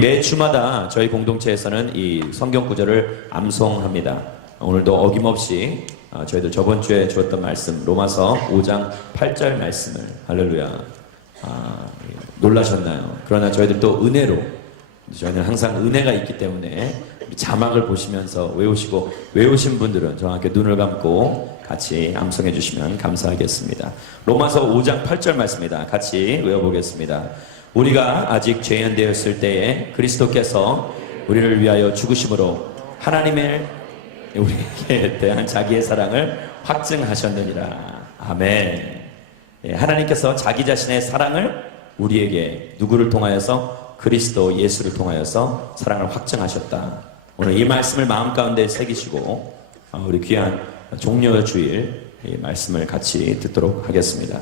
매 주마다 저희 공동체에서는 이 성경 구절을 암송합니다. 오늘도 어김없이 저희들 저번 주에 주었던 말씀 로마서 5장 8절 말씀을 할렐루야 놀라셨나요? 그러나 저희들 또 은혜로 저희는 항상 은혜가 있기 때문에 자막을 보시면서 외우시고 외우신 분들은 저와 함께 눈을 감고 같이 암송해 주시면 감사하겠습니다. 로마서 5장 8절 말씀입니다. 같이 외워보겠습니다. 우리가 아직 죄인 되었을 때에 그리스도께서 우리를 위하여 죽으심으로 하나님의 우리에게 대한 자기의 사랑을 확증하셨느니라. 아멘. 하나님께서 자기 자신의 사랑을 우리에게 누구를 통하여서? 그리스도 예수를 통하여서 사랑을 확증하셨다. 오늘 이 말씀을 마음 가운데 새기시고 우리 귀한 종려 주일 이 말씀을 같이 듣도록 하겠습니다.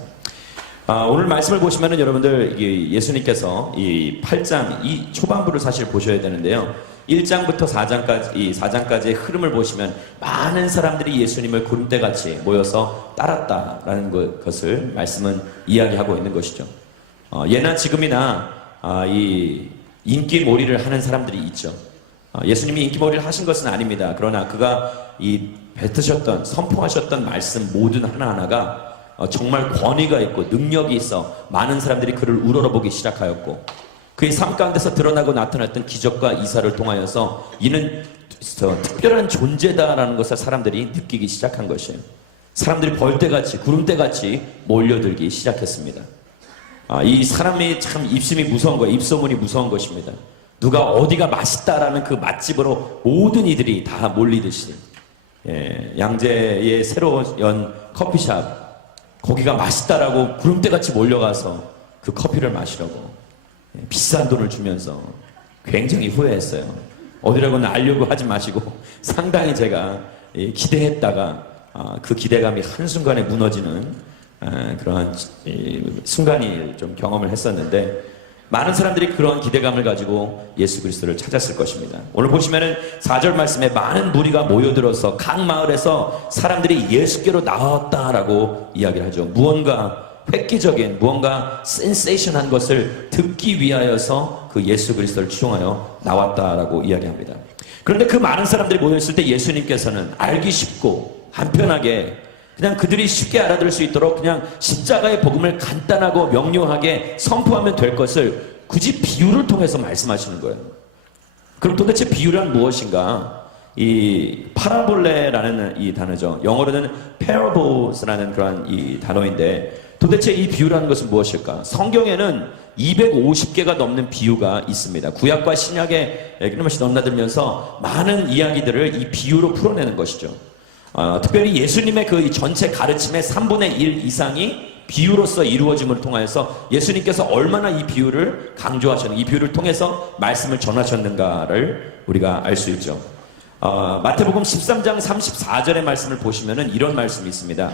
오늘 말씀을 보시면은 여러분들 예수님께서 이 8장 이 초반부를 사실 보셔야 되는데요. 1장부터 4장까지 이 4장까지의 흐름을 보시면 많은 사람들이 예수님을 구름대같이 모여서 따랐다라는 것을 말씀은 이야기하고 있는 것이죠. 예나 지금이나 이 인기몰이를 하는 사람들이 있죠. 예수님이 인기몰이를 하신 것은 아닙니다. 그러나 그가 이 뱉으셨던 선포하셨던 말씀 모든 하나하나가 정말 권위가 있고 능력이 있어 많은 사람들이 그를 우러러보기 시작하였고 그의 삶 가운데서 드러나고 나타났던 기적과 이사를 통하여서 이는 특별한 존재다라는 것을 사람들이 느끼기 시작한 것이에요. 사람들이 벌떼같이 구름대같이 몰려들기 시작했습니다. 이 사람이 참 입심이 무서운 거예요. 입소문이 무서운 것입니다. 누가 어디가 맛있다라는 그 맛집으로 모든 이들이 다 몰리듯이 양재의 새로 연 커피숍 거기가 맛있다라고 구름대같이 몰려가서 그 커피를 마시려고 비싼 돈을 주면서 굉장히 후회했어요. 어디라고는 알려고 하지 마시고 상당히 제가 기대했다가 그 기대감이 한순간에 무너지는 그러한 순간이 좀 경험을 했었는데 많은 사람들이 그런 기대감을 가지고 예수 그리스도를 찾았을 것입니다. 오늘 보시면은 4절 말씀에 많은 무리가 모여들어서 각 마을에서 사람들이 예수께로 나왔다라고 이야기를 하죠. 무언가 획기적인 무언가 센세이션한 것을 듣기 위하여서 그 예수 그리스도를 추종하여 나왔다라고 이야기합니다. 그런데 그 많은 사람들이 모였을 때 예수님께서는 알기 쉽고 간편하게 그냥 그들이 쉽게 알아들을 수 있도록 그냥 십자가의 복음을 간단하고 명료하게 선포하면 될 것을 굳이 비유를 통해서 말씀하시는 거예요. 그럼 도대체 비유란 무엇인가? 이 파라볼레라는 이 단어죠. 영어로는 parables라는 그런 이 단어인데 도대체 이 비유라는 것은 무엇일까? 성경에는 250개가 넘는 비유가 있습니다. 구약과 신약에 끊임없이 넘나들면서 많은 이야기들을 이 비유로 풀어내는 것이죠. 특별히 예수님의 그 전체 가르침의 3분의 1 이상이 비유로서 이루어짐을 통하여서 예수님께서 얼마나 이 비유를 강조하셨는가, 이 비유를 통해서 말씀을 전하셨는가를 우리가 알 수 있죠. 마태복음 13장 34절의 말씀을 보시면은 이런 말씀이 있습니다.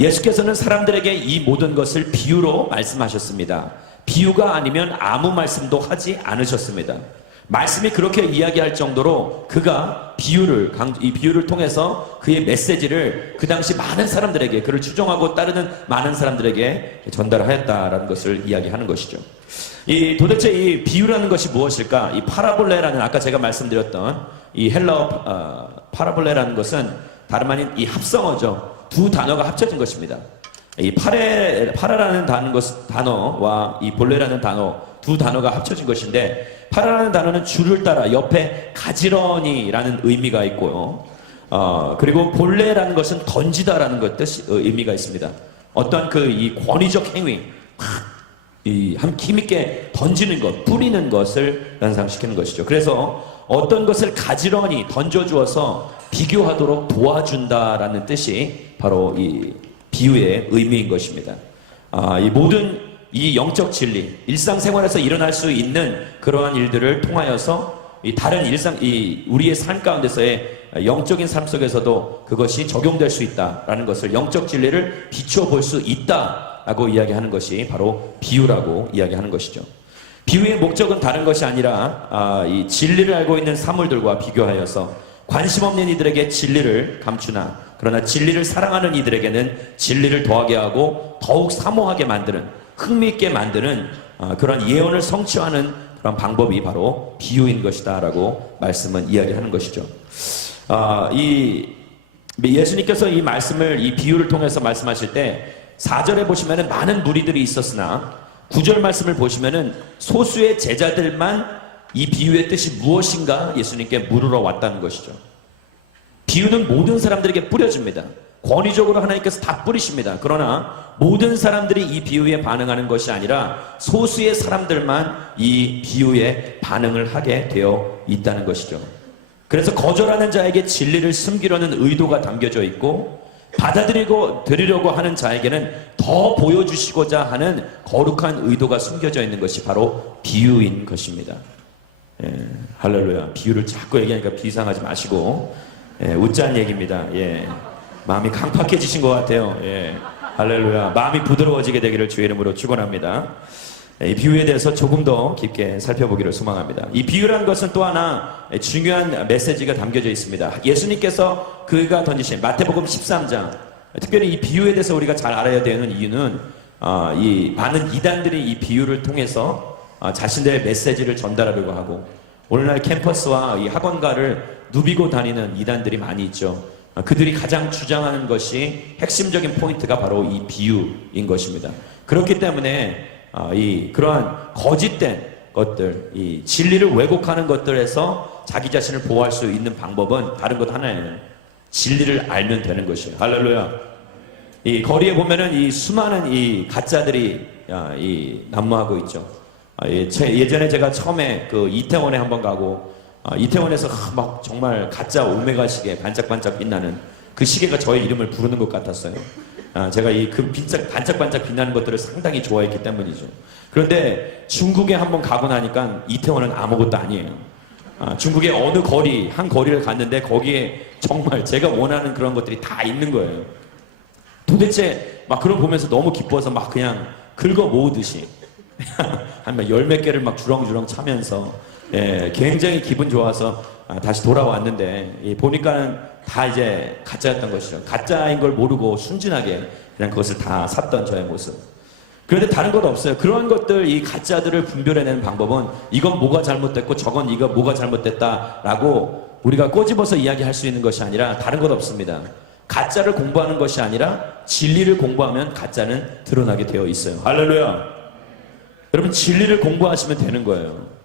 예수께서는 사람들에게 이 모든 것을 비유로 말씀하셨습니다. 비유가 아니면 아무 말씀도 하지 않으셨습니다. 말씀이 그렇게 이야기할 정도로 그가 이 비유를 통해서 그의 메시지를 그 당시 많은 사람들에게 그를 추종하고 따르는 많은 사람들에게 전달하였다라는 것을 이야기하는 것이죠. 도대체 이 비유라는 것이 무엇일까? 이 파라볼레라는 아까 제가 말씀드렸던 이 헬라어 파라볼레라는 것은 다름 아닌 이 합성어죠. 두 단어가 합쳐진 것입니다. 이 파라라는 단어와 이 볼레라는 단어 두 단어가 합쳐진 것인데 파라라는 단어는 줄을 따라 옆에 가지런히라는 의미가 있고요. 그리고 볼레라는 것은 던지다라는 의미가 있습니다. 어떤 이 권위적 행위, 힘있게 던지는 것, 뿌리는 것을 연상시키는 것이죠. 그래서 어떤 것을 가지런히 던져주어서 비교하도록 도와준다라는 뜻이 바로 이 비유의 의미인 것입니다. 이 모든 이 영적 진리, 일상생활에서 일어날 수 있는 그러한 일들을 통하여서 우리의 삶 가운데서의 영적인 삶 속에서도 그것이 적용될 수 있다라는 것을 영적 진리를 비춰볼 수 있다라고 이야기하는 것이 바로 비유라고 이야기하는 것이죠. 비유의 목적은 다른 것이 아니라 이 진리를 알고 있는 사물들과 비교하여서 관심 없는 이들에게 진리를 감추나 그러나 진리를 사랑하는 이들에게는 진리를 더하게 하고 더욱 사모하게 만드는 흥미있게 만드는 그런 예언을 성취하는 그런 방법이 바로 비유인 것이다라고 말씀은 이야기하는 것이죠. 예수님께서 이 말씀을, 이 비유를 통해서 말씀하실 때 4절에 보시면은 많은 무리들이 있었으나 9절 말씀을 보시면은 소수의 제자들만 이 비유의 뜻이 무엇인가 예수님께 물으러 왔다는 것이죠. 비유는 모든 사람들에게 뿌려집니다. 권위적으로 하나님께서 다 뿌리십니다. 그러나 모든 사람들이 이 비유에 반응하는 것이 아니라 소수의 사람들만 이 비유에 반응을 하게 되어 있다는 것이죠. 그래서 거절하는 자에게 진리를 숨기려는 의도가 담겨져 있고, 받아들이려고 하는 자에게는 더 보여주시고자 하는 거룩한 의도가 숨겨져 있는 것이 바로 비유인 것입니다. 예, 할렐루야. 비유를 자꾸 얘기하니까 비상하지 마시고, 웃자는 얘기입니다. 예, 마음이 강팍해지신 것 같아요. 예, 할렐루야. 마음이 부드러워지게 되기를 주의 이름으로 축원합니다. 이 비유에 대해서 조금 더 깊게 살펴보기를 소망합니다. 이 비유라는 것은 또 하나 중요한 메시지가 담겨져 있습니다. 예수님께서 그가 던지신 마태복음 13장, 특별히 이 비유에 대해서 우리가 잘 알아야 되는 이유는 이 많은 이단들이 이 비유를 통해서 자신들의 메시지를 전달하려고 하고, 오늘날 캠퍼스와 이 학원가를 누비고 다니는 이단들이 많이 있죠. 그들이 가장 주장하는 것이 핵심적인 포인트가 바로 이 비유인 것입니다. 그렇기 때문에 그러한 거짓된 것들, 이 진리를 왜곡하는 것들에서 자기 자신을 보호할 수 있는 방법은 다른 것 하나예요. 진리를 알면 되는 것이에요. 할렐루야. 이 거리에 보면은 이 수많은 이 가짜들이 난무하고 있죠. 예전에 제가 처음에 그 이태원에 한번 가고, 이태원에서 막 정말 가짜 오메가 시계, 반짝반짝 빛나는 그 시계가 저의 이름을 부르는 것 같았어요. 제가 그 반짝반짝 빛나는 것들을 상당히 좋아했기 때문이죠. 그런데 중국에 한번 가고 나니까 이태원은 아무것도 아니에요. 중국의 어느 거리, 한 거리를 갔는데 거기에 정말 제가 원하는 그런 것들이 다 있는 거예요. 도대체 막 그런 거 보면서 너무 기뻐서 막 그냥 긁어 모으듯이 한 열 몇 개를 막 주렁주렁 차면서, 예, 굉장히 기분 좋아서 다시 돌아왔는데, 보니까는 다 이제 가짜였던 것이죠. 가짜인 걸 모르고 순진하게 그냥 그것을 다 샀던 저의 모습. 그런데 다른 것 없어요. 그런 것들, 이 가짜들을 분별해내는 방법은 이건 뭐가 잘못됐고 저건 이거 뭐가 잘못됐다라고 우리가 꼬집어서 이야기할 수 있는 것이 아니라 다른 것 없습니다. 가짜를 공부하는 것이 아니라 진리를 공부하면 가짜는 드러나게 되어 있어요. 할렐루야. 여러분, 진리를 공부하시면 되는 거예요.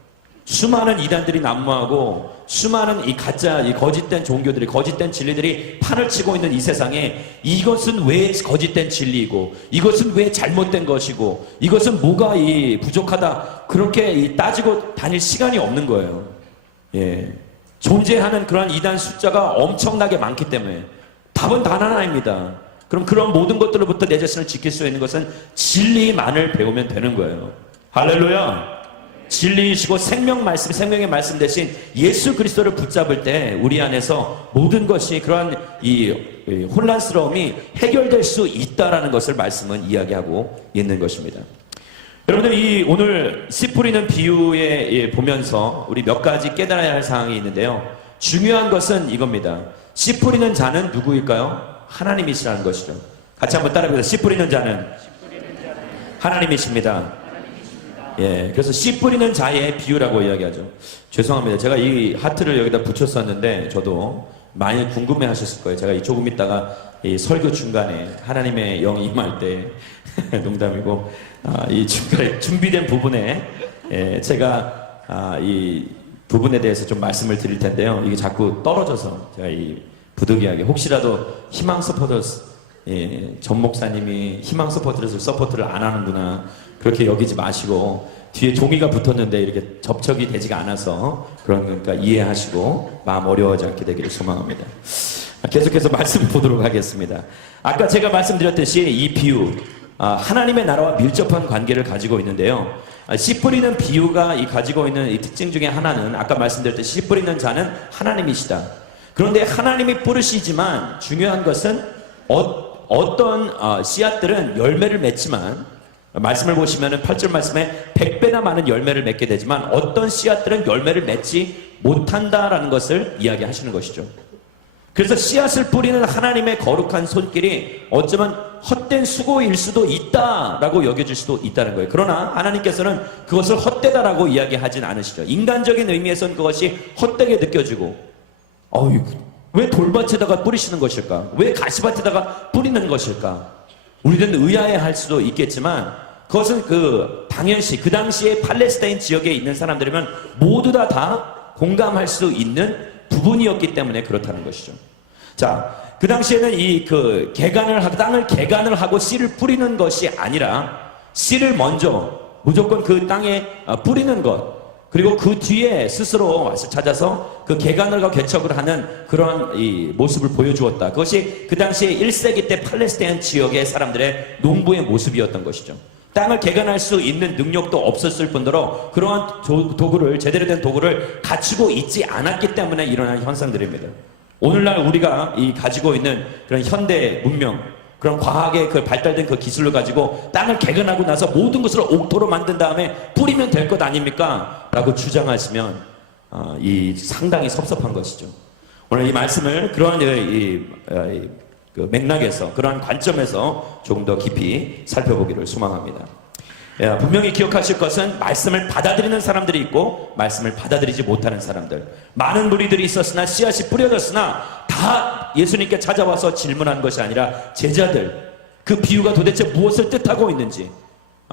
수많은 이단들이 난무하고 수많은 이 가짜, 이 거짓된 종교들이, 거짓된 진리들이 판을 치고 있는 이 세상에 이것은 왜 거짓된 진리이고 이것은 왜 잘못된 것이고 이것은 뭐가 부족하다, 그렇게 따지고 다닐 시간이 없는 거예요. 예, 존재하는 그러한 이단 숫자가 엄청나게 많기 때문에 답은 단 하나입니다. 그럼 그런 모든 것들로부터 내 자신을 지킬 수 있는 것은 진리만을 배우면 되는 거예요. 할렐루야. 진리이시고 생명의 말씀 대신 예수 그리스도를 붙잡을 때 우리 안에서 모든 것이, 그러한 이 혼란스러움이 해결될 수 있다라는 것을 말씀은 이야기하고 있는 것입니다. 여러분들, 오늘 씨 뿌리는 비유에 보면서 우리 몇 가지 깨달아야 할 사항이 있는데요. 중요한 것은 이겁니다. 씨 뿌리는 자는 누구일까요? 하나님이시라는 것이죠. 같이 한번 따라해보세요. 씨 뿌리는 자는 하나님이십니다. 예, 그래서 씨 뿌리는 자의 비유라고 이야기하죠. 죄송합니다. 제가 이 하트를 여기다 붙였었는데 저도 많이 궁금해 하셨을 거예요. 제가 조금 있다가 이 설교 중간에 하나님의 영이 임할 때 농담이고, 이 중간에 준비된 부분에 제가 이 부분에 대해서 좀 말씀을 드릴 텐데요. 이게 자꾸 떨어져서 제가 이 부득이하게, 혹시라도 희망 서포터스, 전 목사님이 희망 서포트를 안 하는구나, 그렇게 여기지 마시고, 뒤에 종이가 붙었는데 이렇게 접촉이 되지가 않아서 그러니까 이해하시고 마음 어려워하지 않게 되기를 소망합니다. 계속해서 말씀 보도록 하겠습니다. 아까 제가 말씀드렸듯이 이 비유, 하나님의 나라와 밀접한 관계를 가지고 있는데요. 씨 뿌리는 비유가 가지고 있는 이 특징 중에 하나는, 아까 말씀드렸듯이 씨 뿌리는 자는 하나님이시다. 그런데 하나님이 뿌리시지만 중요한 것은 어떤 씨앗들은 열매를 맺지만, 말씀을 보시면 8절 말씀에 100배나 많은 열매를 맺게 되지만 어떤 씨앗들은 열매를 맺지 못한다라는 것을 이야기하시는 것이죠. 그래서 씨앗을 뿌리는 하나님의 거룩한 손길이 어쩌면 헛된 수고일 수도 있다라고 여겨질 수도 있다는 거예요. 그러나 하나님께서는 그것을 헛되다라고 이야기하진 않으시죠. 인간적인 의미에서는 그것이 헛되게 느껴지고, 왜 돌밭에다가 뿌리시는 것일까? 왜 가시밭에다가 뿌리는 것일까? 우리는 의아해할 수도 있겠지만 그것은 당연시 그 당시에 팔레스타인 지역에 있는 사람들이면 모두 다 공감할 수 있는 부분이었기 때문에 그렇다는 것이죠. 자, 그 당시에는 땅을 개간을 하고 씨를 뿌리는 것이 아니라 씨를 먼저 무조건 그 땅에 뿌리는 것, 그리고 그 뒤에 스스로 와서 찾아서 그 개간을 하고 개척을 하는 그러한 이 모습을 보여주었다. 그것이 그 당시에 1세기 때 팔레스타인 지역의 사람들의 농부의 모습이었던 것이죠. 땅을 개간할 수 있는 능력도 없었을 뿐더러 그러한 도구를, 제대로 된 도구를 갖추고 있지 않았기 때문에 일어난 현상들입니다. 오늘날 우리가 가지고 있는 그런 현대 문명, 그런 과학의 발달된 그 기술을 가지고 땅을 개간하고 나서 모든 것을 옥토로 만든 다음에 뿌리면 될 것 아닙니까? 라고 주장하시면 상당히 섭섭한 것이죠. 오늘 이 말씀을 그러한 그 맥락에서, 그러한 관점에서 조금 더 깊이 살펴보기를 소망합니다. 분명히 기억하실 것은 말씀을 받아들이는 사람들이 있고 말씀을 받아들이지 못하는 사람들, 많은 무리들이 있었으나 씨앗이 뿌려졌으나 다 예수님께 찾아와서 질문한 것이 아니라 제자들, 그 비유가 도대체 무엇을 뜻하고 있는지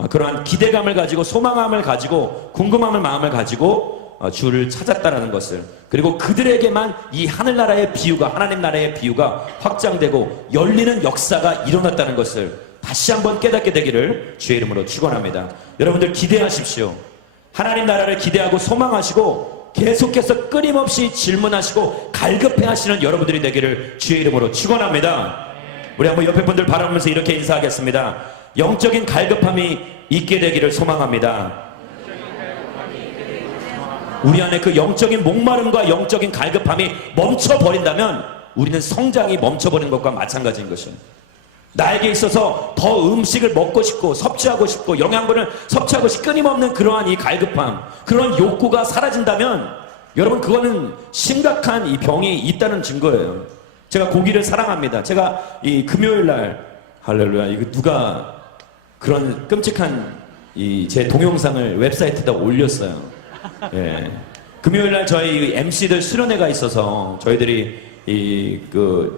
그러한 기대감을 가지고, 소망함을 가지고, 궁금함을 마음을 가지고 주를 찾았다라는 것을, 그리고 그들에게만 이 하늘나라의 비유가, 하나님 나라의 비유가 확장되고 열리는 역사가 일어났다는 것을 다시 한번 깨닫게 되기를 주의 이름으로 축원합니다. 여러분들 기대하십시오. 하나님 나라를 기대하고 소망하시고 계속해서 끊임없이 질문하시고 갈급해 하시는 여러분들이 되기를 주의 이름으로 축원합니다. 우리 한번 옆에 분들 바라보면서 이렇게 인사하겠습니다. 영적인 갈급함이 있게 되기를 소망합니다. 우리 안에 그 영적인 목마름과 영적인 갈급함이 멈춰버린다면 우리는 성장이 멈춰버린 것과 마찬가지인 것입니다. 나에게 있어서 더 음식을 먹고 싶고 섭취하고 싶고 영양분을 섭취하고 싶고 끊임없는 그러한 이 갈급함, 그런 욕구가 사라진다면 여러분, 그거는 심각한 이 병이 있다는 증거예요. 제가 고기를 사랑합니다. 제가 이 금요일날, 할렐루야, 이거 누가 그런 끔찍한 제 동영상을 웹사이트에다 올렸어요. 예. 금요일날 저희 MC들 수련회가 있어서 저희들이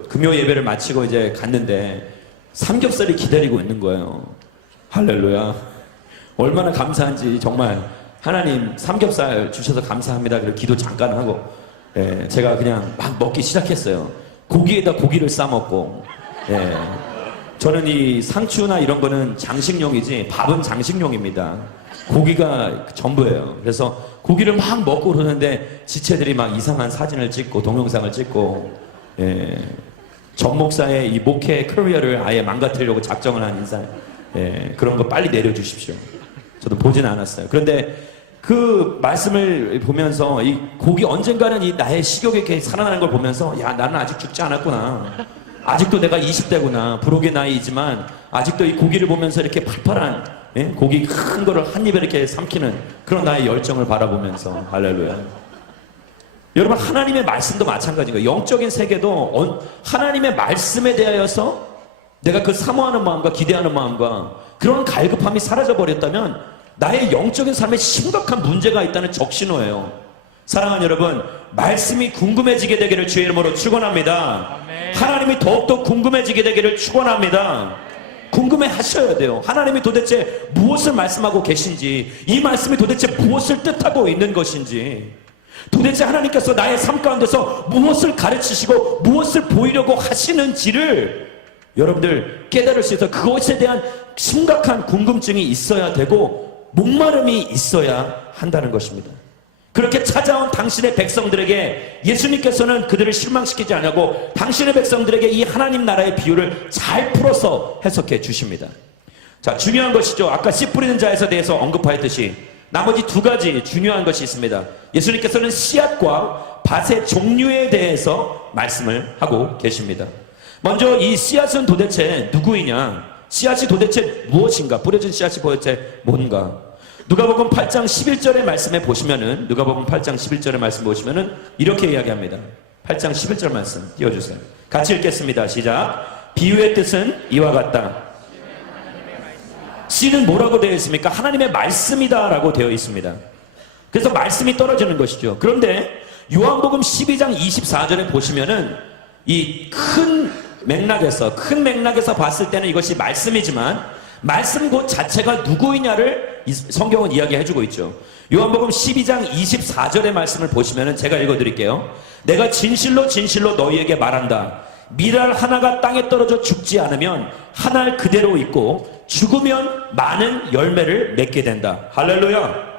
금요 예배를 마치고 이제 갔는데 삼겹살이 기다리고 있는 거예요. 할렐루야. 얼마나 감사한지. 정말 하나님 삼겹살 주셔서 감사합니다. 그리고 기도 잠깐 하고, 예, 제가 그냥 막 먹기 시작했어요. 고기에다 고기를 싸먹고, 예. 저는 이 상추나 이런 거는 장식용이지 밥은 장식용입니다. 고기가 전부예요. 그래서 고기를 막 먹고 그러는데 지체들이 막 이상한 사진을 찍고 동영상을 찍고, 예, 전 목사의 이 목회 커리어를 아예 망가뜨리려고 작정을 한 인사, 예, 그런 거 빨리 내려주십시오. 저도 보진 않았어요. 그런데 그 말씀을 보면서 이 고기 언젠가는 이 나의 식욕이 이렇게 살아나는 걸 보면서, 야, 나는 아직 죽지 않았구나. 아직도 내가 20대구나. 부록의 나이이지만 아직도 이 고기를 보면서 이렇게 팔팔한, 예? 고기 큰 거를 한 입에 이렇게 삼키는 그런 나의 열정을 바라보면서, 할렐루야. 여러분, 하나님의 말씀도 마찬가지인 거예요. 영적인 세계도 하나님의 말씀에 대하여서 내가 그 사모하는 마음과 기대하는 마음과 그런 갈급함이 사라져 버렸다면 나의 영적인 삶에 심각한 문제가 있다는 적신호예요. 사랑하는 여러분, 말씀이 궁금해지게 되기를 주의 이름으로 축원합니다. 하나님이 더욱더 궁금해지게 되기를 축원합니다. 궁금해 하셔야 돼요. 하나님이 도대체 무엇을 말씀하고 계신지, 이 말씀이 도대체 무엇을 뜻하고 있는 것인지, 도대체 하나님께서 나의 삶 가운데서 무엇을 가르치시고 무엇을 보이려고 하시는지를 여러분들 깨달을 수 있어. 그것에 대한 심각한 궁금증이 있어야 되고 목마름이 있어야 한다는 것입니다. 그렇게 찾아온 당신의 백성들에게 예수님께서는 그들을 실망시키지 않고 당신의 백성들에게 이 하나님 나라의 비유를 잘 풀어서 해석해 주십니다. 자, 중요한 것이죠. 아까 씨 뿌리는 자에서 대해서 언급하였듯이 나머지 두 가지 중요한 것이 있습니다. 예수님께서는 씨앗과 밭의 종류에 대해서 말씀을 하고 계십니다. 먼저 이 씨앗은 도대체 누구이냐? 씨앗이 도대체 무엇인가? 뿌려진 씨앗이 도대체 뭔가? 누가복음 8장 11절의 말씀에 보시면은, 누가복음 8장 11절의 말씀 보시면은 이렇게 이야기합니다. 8장 11절 말씀 띄워주세요. 같이 읽겠습니다. 시작. 비유의 뜻은 이와 같다. 씨는 뭐라고 되어 있습니까? 하나님의 말씀이다 라고 되어 있습니다. 그래서 말씀이 떨어지는 것이죠. 그런데 요한복음 12장 24절에 보시면은 이 큰 맥락에서 봤을 때는 이것이 말씀이지만 말씀 곧 자체가 누구이냐를 성경은 이야기해주고 있죠. 요한복음 12장 24절의 말씀을 보시면은 제가 읽어드릴게요. 내가 진실로 진실로 너희에게 말한다. 밀알 하나가 땅에 떨어져 죽지 않으면 한 알 그대로 있고 죽으면 많은 열매를 맺게 된다. 할렐루야.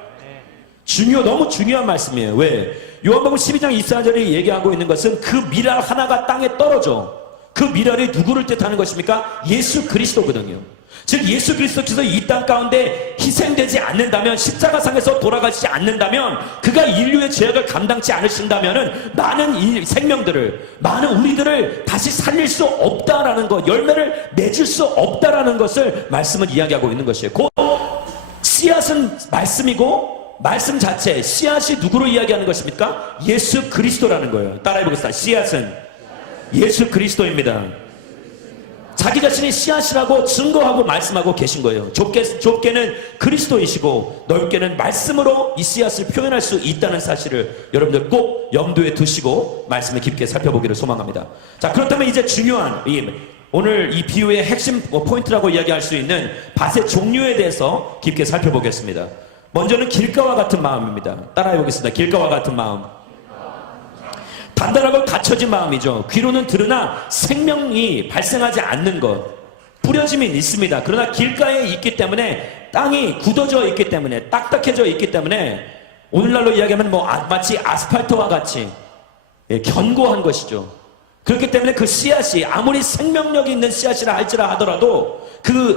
너무 중요한 말씀이에요. 왜? 요한복음 12장 24절이 얘기하고 있는 것은 그 밀알 하나가 땅에 떨어져. 그 밀알이 누구를 뜻하는 것입니까? 예수 그리스도거든요. 즉 예수 그리스도께서 이 땅 가운데 희생되지 않는다면, 십자가상에서 돌아가시지 않는다면, 그가 인류의 죄악을 감당치 않으신다면 많은 생명들을, 많은 우리들을 다시 살릴 수 없다라는 것, 열매를 맺을 수 없다라는 것을 말씀은 이야기하고 있는 것이에요. 곧 씨앗은 말씀이고 말씀 자체, 씨앗이 누구로 이야기하는 것입니까? 예수 그리스도라는 거예요. 따라해보겠습니다. 씨앗은 예수 그리스도입니다. 자기 자신이 씨앗이라고 증거하고 말씀하고 계신 거예요. 좁게는 그리스도이시고 넓게는 말씀으로 이 씨앗을 표현할 수 있다는 사실을 여러분들 꼭 염두에 두시고 말씀을 깊게 살펴보기를 소망합니다. 자, 그렇다면 이제 중요한 오늘 이 비유의 핵심 포인트라고 이야기할 수 있는 밭의 종류에 대해서 깊게 살펴보겠습니다. 먼저는 길가와 같은 마음입니다. 따라해보겠습니다. 길가와 같은 마음. 단단하고 갇혀진 마음이죠. 귀로는 들으나 생명이 발생하지 않는 것, 뿌려짐이 있습니다. 그러나 길가에 있기 때문에, 땅이 굳어져 있기 때문에, 딱딱해져 있기 때문에 오늘날로 이야기하면 마치 아스팔트와 같이 견고한 것이죠. 그렇기 때문에 그 씨앗이 아무리 생명력이 있는 씨앗이라 하더라도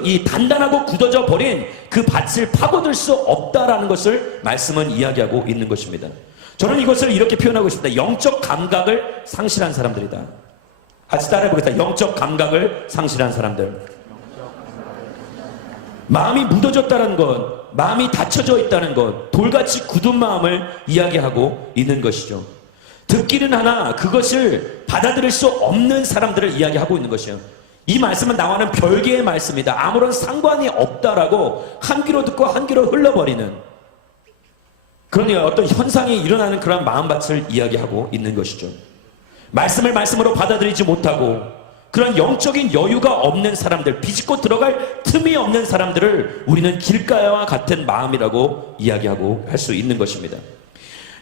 이 단단하고 굳어져 버린 그 밭을 파고들 수 없다라는 것을 말씀은 이야기하고 있는 것입니다. 저는 이것을 이렇게 표현하고 싶습니다. 영적 감각을 상실한 사람들이다. 같이 따라해보겠습니다. 영적 감각을 상실한 사람들. 마음이 묻어졌다는 것, 마음이 닫혀져 있다는 것, 돌같이 굳은 마음을 이야기하고 있는 것이죠. 듣기는 하나 그것을 받아들일 수 없는 사람들을 이야기하고 있는 것이에요. 이 말씀은 나와는 별개의 말씀이다. 아무런 상관이 없다라고 한 귀로 듣고 한 귀로 흘러버리는, 그러니 어떤 현상이 일어나는 그런 마음밭을 이야기하고 있는 것이죠. 말씀을 말씀으로 받아들이지 못하고 그런 영적인 여유가 없는 사람들, 비집고 들어갈 틈이 없는 사람들을 우리는 길가와 같은 마음이라고 이야기하고 할 수 있는 것입니다.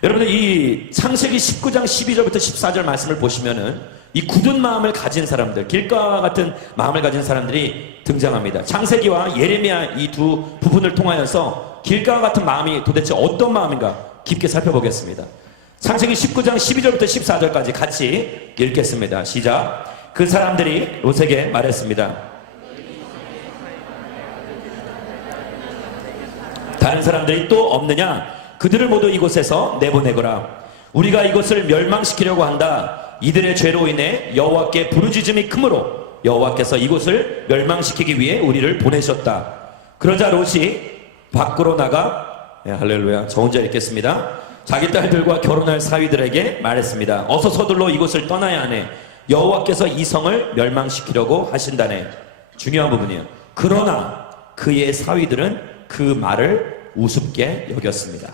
여러분들 이 창세기 19장 12절부터 14절 말씀을 보시면은 이 굳은 마음을 가진 사람들, 길가와 같은 마음을 가진 사람들이 등장합니다. 창세기와 예레미야 이 두 부분을 통하여서 길가와 같은 마음이 도대체 어떤 마음인가 깊게 살펴보겠습니다. 창세기 19장 12절부터 14절까지 같이 읽겠습니다. 시작. 그 사람들이 롯에게 말했습니다. 다른 사람들이 또 없느냐? 그들을 모두 이곳에서 내보내거라. 우리가 이곳을 멸망시키려고 한다. 이들의 죄로 인해 여호와께 부르짖음이 크므로 여호와께서 이곳을 멸망시키기 위해 우리를 보내셨다. 그러자 롯이 밖으로 나가, 할렐루야, 저 혼자 읽겠습니다. 자기 딸들과 결혼할 사위들에게 말했습니다. 어서 서둘러 이곳을 떠나야 하네. 여호와께서 이 성을 멸망시키려고 하신다네. 중요한 부분이에요. 그러나 그의 사위들은 그 말을 우습게 여겼습니다.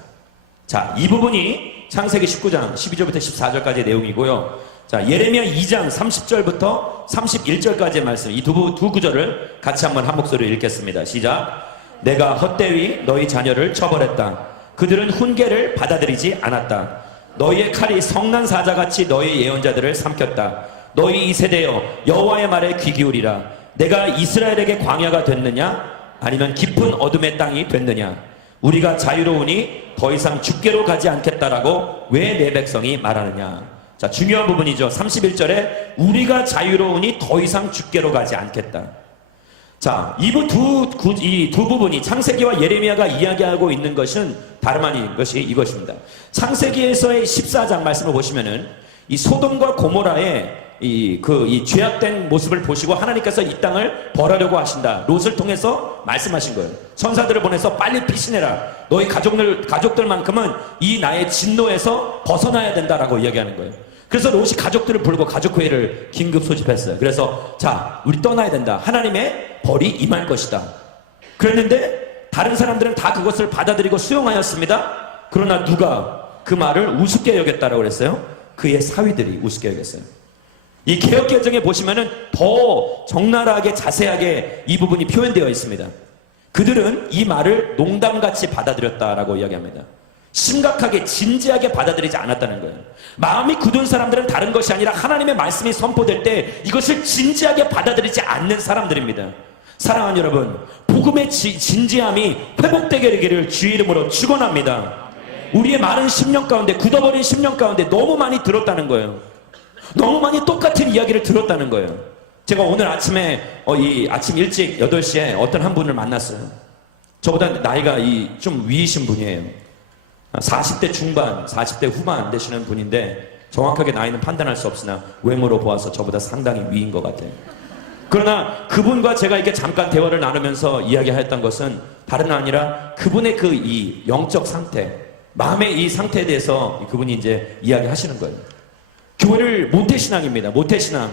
자, 이 부분이 창세기 19장 12절부터 14절까지의 내용이고요. 자, 예레미야 2장 30절부터 31절까지의 말씀, 이 두 구절을 같이 한번 한 목소리로 읽겠습니다. 시작. 내가 헛되이 너희 자녀를 처벌했다. 그들은 훈계를 받아들이지 않았다. 너희의 칼이 성난 사자같이 너희 예언자들을 삼켰다. 너희 이 세대여 여호와의 말에 귀 기울이라. 내가 이스라엘에게 광야가 됐느냐? 아니면 깊은 어둠의 땅이 됐느냐? 우리가 자유로우니 더 이상 죽게로 가지 않겠다라고 왜 내 백성이 말하느냐? 자, 중요한 부분이죠. 31절에 우리가 자유로우니 더 이상 죽게로 가지 않겠다. 자, 이 두 부분이 창세기와 예레미야가 이야기하고 있는 것은 다름 아닌 것이 이것입니다. 창세기에서의 14장 말씀을 보시면은 이 소돔과 고모라의 이 죄악된 모습을 보시고 하나님께서 이 땅을 벌하려고 하신다. 롯을 통해서 말씀하신 거예요. 천사들을 보내서 빨리 피신해라. 너희 가족들만큼은 이 나의 진노에서 벗어나야 된다라고 이야기하는 거예요. 그래서 롯이 가족들을 부르고 가족회의를 긴급 소집했어요. 그래서 자, 우리 떠나야 된다. 하나님의 벌이 임할 것이다. 그랬는데 다른 사람들은 다 그것을 받아들이고 수용하였습니다. 그러나 누가 그 말을 우습게 여겼다라고 그랬어요? 그의 사위들이 우습게 여겼어요. 이 개역개정에 보시면은 더 적나라하게 자세하게 이 부분이 표현되어 있습니다. 그들은 이 말을 농담같이 받아들였다라고 이야기합니다. 심각하게 진지하게 받아들이지 않았다는 거예요. 마음이 굳은 사람들은 다른 것이 아니라 하나님의 말씀이 선포될 때 이것을 진지하게 받아들이지 않는 사람들입니다. 사랑하는 여러분, 복음의 진지함이 회복되기를 주의 이름으로 축원합니다. 우리의 마른 10년 가운데, 굳어버린 10년 가운데 너무 많이 들었다는 거예요. 너무 많이 똑같은 이야기를 들었다는 거예요. 제가 오늘 아침에 이 아침 일찍 8시에 어떤 한 분을 만났어요. 저보다 나이가 좀 위이신 분이에요. 40대 중반, 40대 후반 되시는 분인데 정확하게 나이는 판단할 수 없으나 외모로 보아서 저보다 상당히 위인 것 같아요. 그러나 그분과 제가 이렇게 잠깐 대화를 나누면서 이야기하였던 것은 다른 아니라 그분의 이 영적 상태, 마음의 이 상태에 대해서 그분이 이제 이야기하시는 거예요. 교회를 모태신앙입니다. 모태신앙.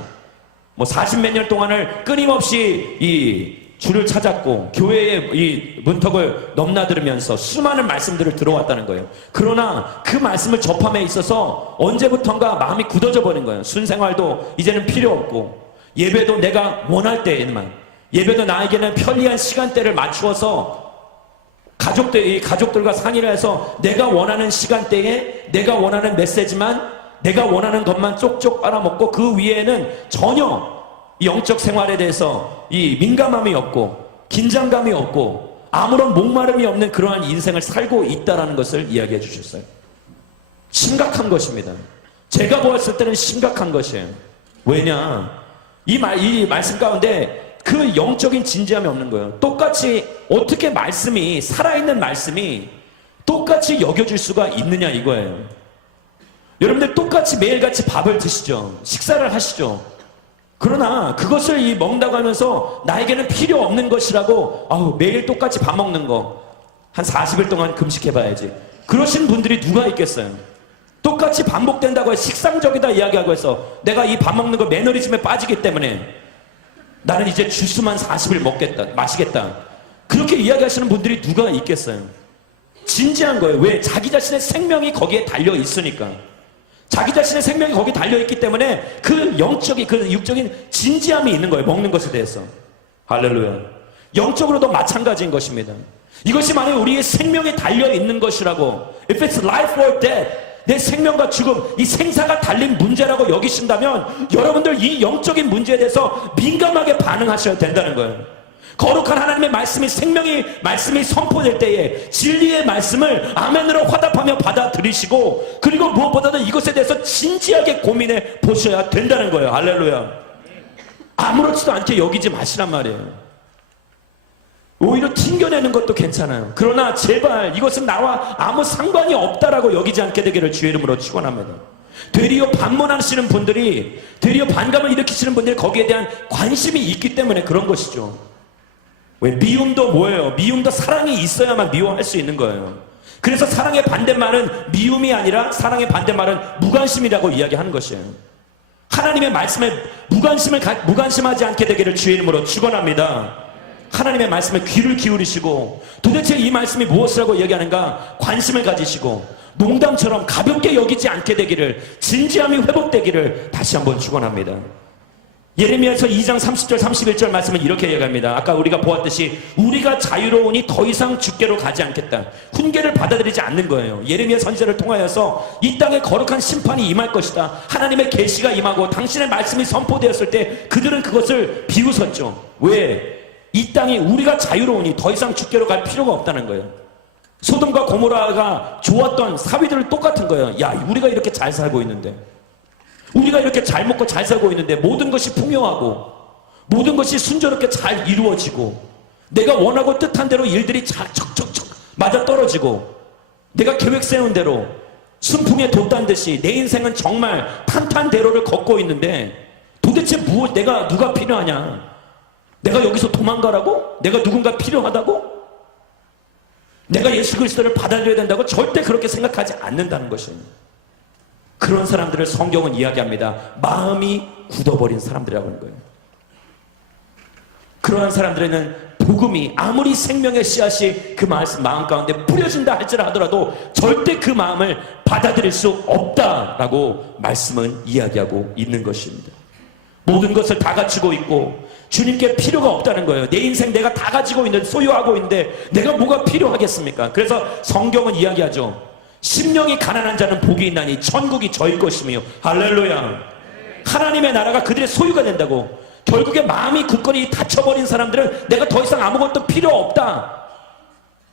40몇 년 동안을 끊임없이 이 주를 찾았고 교회의 이 문턱을 넘나들으면서 수많은 말씀들을 들어왔다는 거예요. 그러나 그 말씀을 접함에 있어서 언제부턴가 마음이 굳어져 버린 거예요. 순생활도 이제는 필요 없고 예배도 내가 원할 때에만, 예배도 나에게는 편리한 시간대를 맞추어서 가족들과 상의를 해서 내가 원하는 시간대에 내가 원하는 메시지만, 내가 원하는 것만 쪽쪽 빨아먹고 그 위에는 전혀 영적 생활에 대해서 이 민감함이 없고 긴장감이 없고 아무런 목마름이 없는 그러한 인생을 살고 있다는 것을 이야기해 주셨어요. 심각한 것입니다. 제가 보았을 때는 심각한 것이에요. 왜냐? 이 말씀 가운데 그 영적인 진지함이 없는 거예요. 똑같이 어떻게 말씀이, 살아있는 말씀이 똑같이 여겨질 수가 있느냐 이거예요. 여러분들 똑같이 매일같이 밥을 드시죠. 식사를 하시죠. 그러나 그것을 먹는다고 하면서 나에게는 필요 없는 것이라고 매일 똑같이 밥 먹는 거 한 40일 동안 금식해봐야지. 그러신 분들이 누가 있겠어요? 똑같이 반복된다고 해서 식상적이다 이야기하고 해서 내가 이 밥 먹는 거 매너리즘에 빠지기 때문에 나는 이제 주스만 40일 마시겠다. 그렇게 이야기하시는 분들이 누가 있겠어요? 진지한 거예요. 왜? 자기 자신의 생명이 거기에 달려 있으니까. 자기 자신의 생명이 거기에 달려있기 때문에 그 영적인, 그 육적인 진지함이 있는 거예요. 먹는 것에 대해서. 할렐루야. 영적으로도 마찬가지인 것입니다. 이것이 만약에 우리의 생명이 달려있는 것이라고, if it's life or death, 내 생명과 죽음, 이 생사가 달린 문제라고 여기신다면 여러분들 이 영적인 문제에 대해서 민감하게 반응하셔야 된다는 거예요. 거룩한 하나님의 말씀이 선포될 때에 진리의 말씀을 아멘으로 화답하며 받아들이시고, 그리고 무엇보다도 이것에 대해서 진지하게 고민해 보셔야 된다는 거예요. 할렐루야. 아무렇지도 않게 여기지 마시란 말이에요. 오히려 튕겨내는 것도 괜찮아요. 그러나 제발 이것은 나와 아무 상관이 없다라고 여기지 않게 되기를 주의 이름으로 축원합니다. 되리어 반문하시는 분들이, 되리어 반감을 일으키시는 분들이 거기에 대한 관심이 있기 때문에 그런 것이죠. 왜? 미움도 뭐예요? 미움도 사랑이 있어야만 미워할 수 있는 거예요. 그래서 사랑의 반대말은 미움이 아니라, 사랑의 반대말은 무관심이라고 이야기하는 것이에요. 하나님의 말씀에 무관심하지 않게 되기를 주의 이름으로 축원합니다. 하나님의 말씀에 귀를 기울이시고 도대체 이 말씀이 무엇이라고 이야기하는가 관심을 가지시고 농담처럼 가볍게 여기지 않게 되기를, 진지함이 회복되기를 다시 한번 축원합니다. 예레미야서 2장 30절 31절 말씀은 이렇게 이야기합니다. 아까 우리가 보았듯이 우리가 자유로우니 더 이상 주께로 가지 않겠다. 훈계를 받아들이지 않는 거예요. 예레미야 선지자를 통하여서 이 땅에 거룩한 심판이 임할 것이다. 하나님의 계시가 임하고 당신의 말씀이 선포되었을 때 그들은 그것을 비웃었죠. 왜? 이 땅이 우리가 자유로우니 더 이상 주께로 갈 필요가 없다는 거예요. 소돔과 고모라가 좋았던 사위들은 똑같은 거예요. 야, 우리가 이렇게 잘 살고 있는데, 우리가 이렇게 잘 먹고 잘 살고 있는데 모든 것이 풍요하고 모든 것이 순조롭게 잘 이루어지고 내가 원하고 뜻한 대로 일들이 잘 척척척 맞아떨어지고 내가 계획 세운 대로 순풍에 돛단 듯이 내 인생은 정말 탄탄대로를 걷고 있는데 도대체 누가 필요하냐? 내가 여기서 도망가라고? 내가 누군가 필요하다고? 내가 예수 그리스도를 받아들여야 된다고? 절대 그렇게 생각하지 않는다는 것입니다. 그런 사람들을 성경은 이야기합니다. 마음이 굳어버린 사람들이라고 하는 거예요. 그러한 사람들에는 복음이 아무리 생명의 씨앗이 그 마음 가운데 뿌려진다 할지라도 절대 그 마음을 받아들일 수 없다라고 말씀은 이야기하고 있는 것입니다. 모든 것을 다 갖추고 있고 주님께 필요가 없다는 거예요. 내 인생 내가 다 가지고 있는데, 소유하고 있는데 내가 뭐가 필요하겠습니까? 그래서 성경은 이야기하죠. 심령이 가난한 자는 복이 있나니 천국이 저희 것이며. 할렐루야. 하나님의 나라가 그들의 소유가 된다고. 결국에 마음이 굳건히 닫혀버린 사람들은 내가 더 이상 아무것도 필요 없다,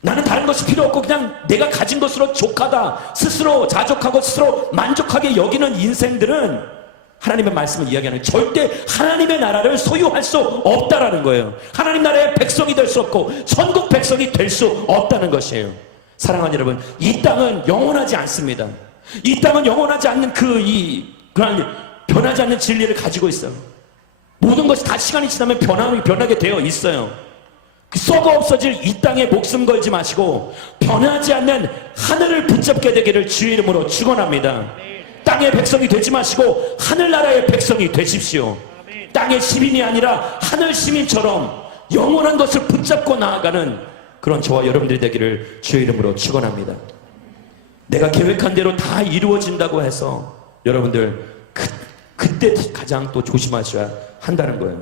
나는 다른 것이 필요 없고 그냥 내가 가진 것으로 족하다, 스스로 자족하고 스스로 만족하게 여기는 인생들은 하나님의 말씀을 이야기하는, 절대 하나님의 나라를 소유할 수 없다라는 거예요. 하나님 나라의 백성이 될 수 없고 천국 백성이 될 수 없다는 것이에요. 사랑하는 여러분, 이 땅은 영원하지 않습니다. 이 땅은 영원하지 않는 그런 변하지 않는 진리를 가지고 있어요. 모든 것이 다 시간이 지나면 변하게 되어 있어요. 썩어 없어질 이 땅에 목숨 걸지 마시고 변하지 않는 하늘을 붙잡게 되기를 주의 이름으로 축원합니다. 땅의 백성이 되지 마시고 하늘나라의 백성이 되십시오. 땅의 시민이 아니라 하늘 시민처럼 영원한 것을 붙잡고 나아가는 그런 저와 여러분들이 되기를 주의 이름으로 축원합니다. 내가 계획한 대로 다 이루어진다고 해서 여러분들 그때 가장 또 조심하셔야 한다는 거예요.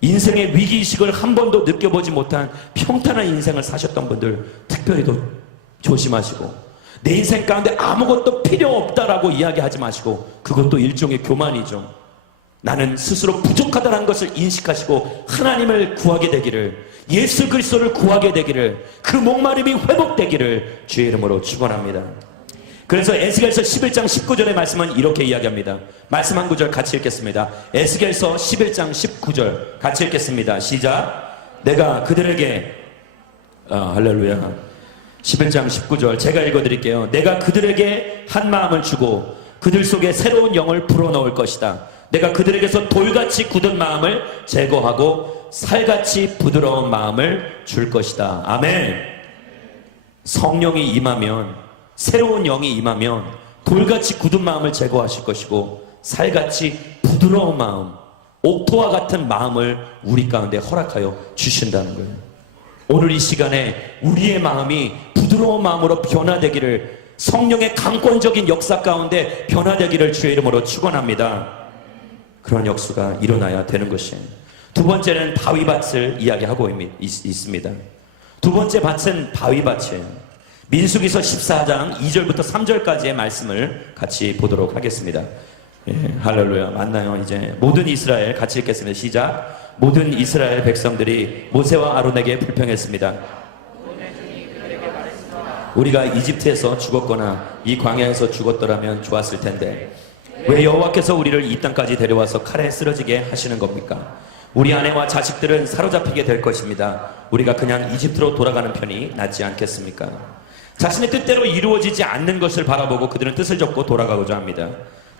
인생의 위기의식을 한 번도 느껴보지 못한 평탄한 인생을 사셨던 분들 특별히 더 조심하시고, 내 인생 가운데 아무것도 필요 없다라고 이야기하지 마시고, 그것도 일종의 교만이죠. 나는 스스로 부족하다는 것을 인식하시고 하나님을 구하게 되기를, 예수 그리스도를 구하게 되기를, 그 목마름이 회복되기를 주의 이름으로 축원합니다. 그래서 에스겔서 11장 19절의 말씀은 이렇게 이야기합니다. 말씀 한 구절 같이 읽겠습니다. 에스겔서 11장 19절 같이 읽겠습니다. 시작. 내가 그들에게 할렐루야. 11장 19절 제가 읽어드릴게요. 내가 그들에게 한 마음을 주고 그들 속에 새로운 영을 불어넣을 것이다. 내가 그들에게서 돌같이 굳은 마음을 제거하고 살같이 부드러운 마음을 줄 것이다. 아멘. 성령이 임하면, 새로운 영이 임하면 돌같이 굳은 마음을 제거하실 것이고 살같이 부드러운 마음, 옥토와 같은 마음을 우리 가운데 허락하여 주신다는 거예요. 오늘 이 시간에 우리의 마음이 부드러운 마음으로 변화되기를, 성령의 강권적인 역사 가운데 변화되기를 주의 이름으로 축원합니다. 그런 역수가 일어나야 되는 것이에요. 두 번째는 바위밭을 이야기하고 있습니다. 두 번째 밭은 바위밭이에요. 민수기서 14장 2절부터 3절까지의 말씀을 같이 보도록 하겠습니다. 예, 할렐루야. 맞나요? 이제 모든 이스라엘 같이 읽겠습니다. 시작. 모든 이스라엘 백성들이 모세와 아론에게 불평했습니다. 우리가 이집트에서 죽었거나 이 광야에서 죽었더라면 좋았을 텐데 왜 여호와께서 우리를 이 땅까지 데려와서 칼에 쓰러지게 하시는 겁니까? 우리 아내와 자식들은 사로잡히게 될 것입니다. 우리가 그냥 이집트로 돌아가는 편이 낫지 않겠습니까? 자신의 뜻대로 이루어지지 않는 것을 바라보고 그들은 뜻을 접고 돌아가고자 합니다.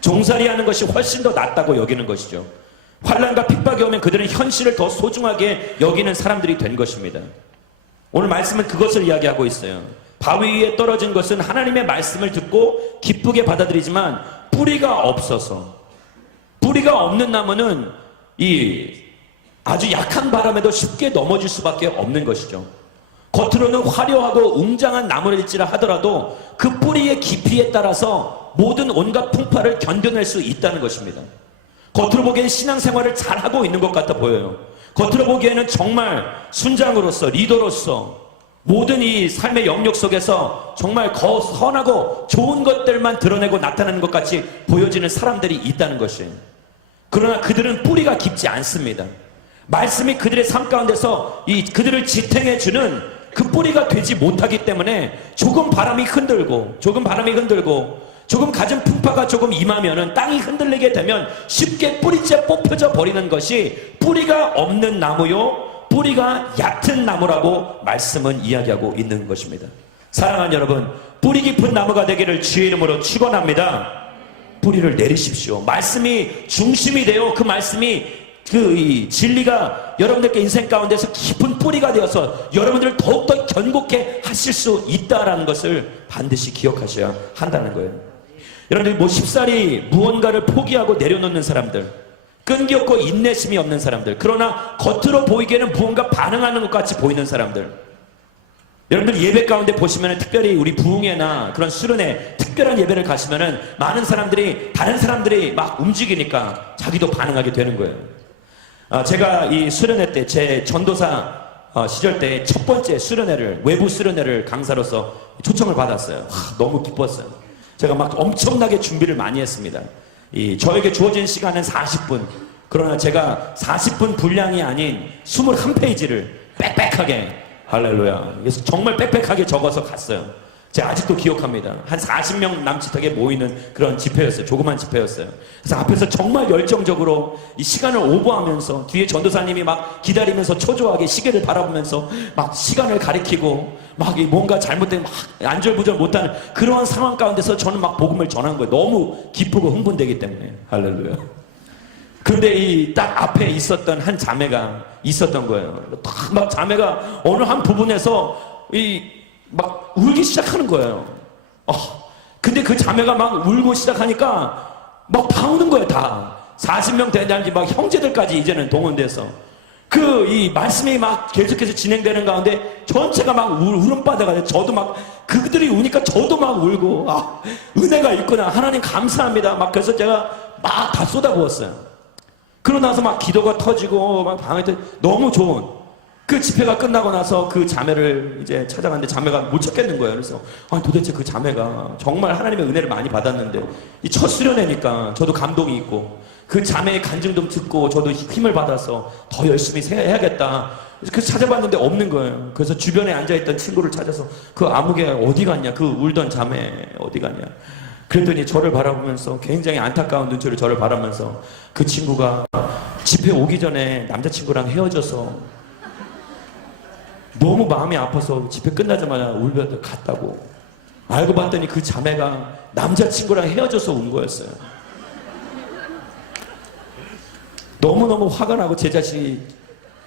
종살이하는 것이 훨씬 더 낫다고 여기는 것이죠. 환난과 핍박이 오면 그들은 현실을 더 소중하게 여기는 사람들이 된 것입니다. 오늘 말씀은 그것을 이야기하고 있어요. 바위 위에 떨어진 것은 하나님의 말씀을 듣고 기쁘게 받아들이지만 뿌리가 없어서, 뿌리가 없는 나무는 이 아주 약한 바람에도 쉽게 넘어질 수밖에 없는 것이죠. 겉으로는 화려하고 웅장한 나무일지라 하더라도 그 뿌리의 깊이에 따라서 모든 온갖 풍파를 견뎌낼 수 있다는 것입니다. 겉으로 보기에는 신앙생활을 잘하고 있는 것 같아 보여요. 겉으로 보기에는 정말 순장으로서, 리더로서 모든 이 삶의 영역 속에서 정말 선하고 좋은 것들만 드러내고 나타나는 것 같이 보여지는 사람들이 있다는 것이에요. 그러나 그들은 뿌리가 깊지 않습니다. 말씀이 그들의 삶 가운데서 그들을 지탱해주는 그 뿌리가 되지 못하기 때문에 조금 바람이 흔들고 조금 가진 풍파가 조금 임하면은 땅이 흔들리게 되면 쉽게 뿌리째 뽑혀져 버리는 것이 뿌리가 없는 나무요, 뿌리가 얕은 나무라고 말씀은 이야기하고 있는 것입니다. 사랑하는 여러분, 뿌리 깊은 나무가 되기를 주의 이름으로 축원합니다. 뿌리를 내리십시오. 말씀이 중심이 되어 그 말씀이 이 진리가 여러분들께 인생 가운데서 깊은 뿌리가 되어서 여러분들을 더욱더 견고케 하실 수 있다는 것을 반드시 기억하셔야 한다는 거예요. 여러분들 뭐 쉽사리 무언가를 포기하고 내려놓는 사람들, 끈기 없고 인내심이 없는 사람들, 그러나 겉으로 보이기에는 무언가 반응하는 것 같이 보이는 사람들, 여러분들 예배 가운데 보시면 특별히 우리 부흥회나 그런 수련회 특별한 예배를 가시면은 많은 사람들이 다른 사람들이 막 움직이니까 자기도 반응하게 되는 거예요. 제가 이 수련회 때 제 전도사 시절 때 첫 번째 수련회를, 외부 수련회를 강사로서 초청을 받았어요. 너무 기뻤어요. 제가 막 엄청나게 준비를 많이 했습니다. 저에게 주어진 시간은 40분. 그러나 제가 40분 분량이 아닌 21페이지를 빽빽하게, 할렐루야, 그래서 정말 빽빽하게 적어서 갔어요. 제가 아직도 기억합니다. 한 40명 남짓하게 모이는 그런 집회였어요. 조그만 집회였어요. 그래서 앞에서 정말 열정적으로 이 시간을 오버하면서 뒤에 전도사님이 막 기다리면서 초조하게 시계를 바라보면서 막 시간을 가리키고 막 뭔가 잘못된 막 안절부절 못하는 그러한 상황 가운데서 저는 막 복음을 전한 거예요. 너무 기쁘고 흥분되기 때문에. 할렐루야. 그런데 이 딱 앞에 있었던 한 자매가 있었던 거예요. 딱 막 자매가 어느 한 부분에서 막 울기 시작하는 거예요. 근데 그 자매가 막 울고 시작하니까 막 다 우는 거예요, 다. 40명 되는지 막 형제들까지 이제는 동원돼서. 이 말씀이 막 계속해서 진행되는 가운데 전체가 막 울음바다가 돼요. 저도 막, 그들이 우니까 저도 막 울고, 은혜가 있구나. 하나님 감사합니다. 막 그래서 제가 막 다 쏟아부었어요. 그러고 나서 막 기도가 터지고 막 방에 너무 좋은 그 집회가 끝나고 나서 그 자매를 이제 찾아갔는데 자매가 못 찾겠는 거예요. 그래서 도대체 그 자매가 정말 하나님의 은혜를 많이 받았는데 이 첫 수련회니까 저도 감동이 있고 그 자매의 간증도 듣고 저도 힘을 받아서 더 열심히 해야겠다. 그래서 찾아봤는데 없는 거예요. 그래서 주변에 앉아있던 친구를 찾아서 그 아무개 어디 갔냐, 그 울던 자매 어디 갔냐. 그랬더니 저를 바라보면서 굉장히 안타까운 눈초리로 저를 바라면서 그 친구가 집회 오기 전에 남자친구랑 헤어져서 너무 마음이 아파서 집회 끝나자마자 울면서 갔다고. 알고 봤더니 그 자매가 남자친구랑 헤어져서 운 거였어요. 너무너무 화가 나고 제 자신이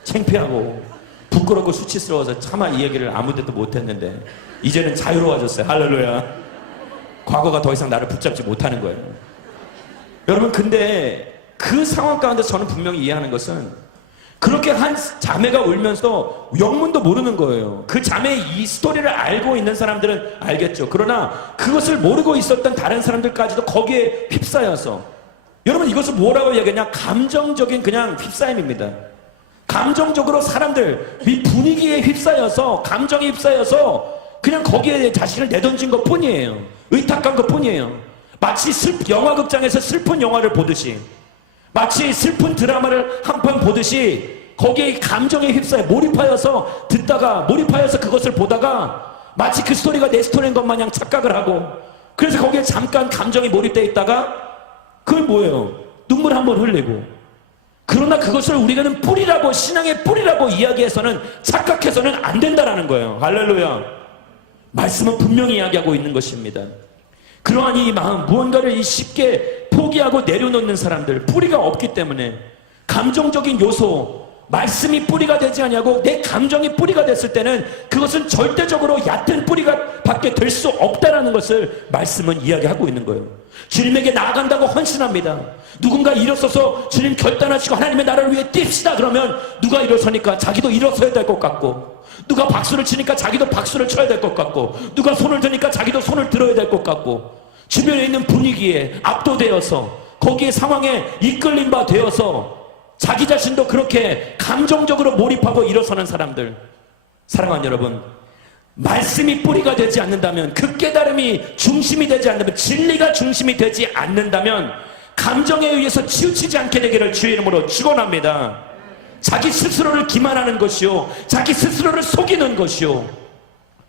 창피하고 부끄럽고 수치스러워서 차마 이 얘기를 아무 데도 못했는데 이제는 자유로워졌어요. 할렐루야. 과거가 더 이상 나를 붙잡지 못하는 거예요. 여러분, 근데 그 상황 가운데 저는 분명히 이해하는 것은 그렇게 한 자매가 울면서 영문도 모르는 거예요. 그 자매의 이 스토리를 알고 있는 사람들은 알겠죠. 그러나 그것을 모르고 있었던 다른 사람들까지도 거기에 휩싸여서, 여러분 이것을 뭐라고 얘기하냐, 감정적인 그냥 휩싸임입니다. 감정적으로 사람들 이 분위기에 휩싸여서, 감정에 휩싸여서 그냥 거기에 자신을 내던진 것 뿐이에요. 의탁한 것 뿐이에요. 마치 영화극장에서 슬픈 영화를 보듯이, 마치 슬픈 드라마를 한 편 보듯이 거기에 감정에 휩싸여 몰입하여서 듣다가, 몰입하여서 그것을 보다가 마치 그 스토리가 내 스토리인 것 마냥 착각을 하고, 그래서 거기에 잠깐 감정이 몰입되어 있다가 그건 뭐예요? 눈물 한 번 흘리고. 그러나 그것을 우리가는 뿌리라고, 신앙의 뿌리라고 이야기해서는, 착각해서는 안 된다라는 거예요. 할렐루야. 말씀은 분명히 이야기하고 있는 것입니다. 그러한 이 마음, 무언가를 쉽게 포기하고 내려놓는 사람들, 뿌리가 없기 때문에, 감정적인 요소, 말씀이 뿌리가 되지 않냐고 내 감정이 뿌리가 됐을 때는 그것은 절대적으로 얕은 뿌리가 밖에 될 수 없다라는 것을 말씀은 이야기하고 있는 거예요. 주님에게 나아간다고 헌신합니다. 누군가 일어서서 주님 결단하시고 하나님의 나라를 위해 뜁시다 그러면 누가 일어서니까 자기도 일어서야 될 것 같고, 누가 박수를 치니까 자기도 박수를 쳐야 될 것 같고, 누가 손을 드니까 자기도 손을 들어야 될 것 같고, 주변에 있는 분위기에 압도되어서 거기에 상황에 이끌림 바 되어서 자기 자신도 그렇게 감정적으로 몰입하고 일어서는 사람들, 사랑하는 여러분, 말씀이 뿌리가 되지 않는다면, 그 깨달음이 중심이 되지 않는다면, 진리가 중심이 되지 않는다면 감정에 의해서 치우치지 않게 되기를 주의 이름으로 축원합니다. 자기 스스로를 기만하는 것이요, 자기 스스로를 속이는 것이요,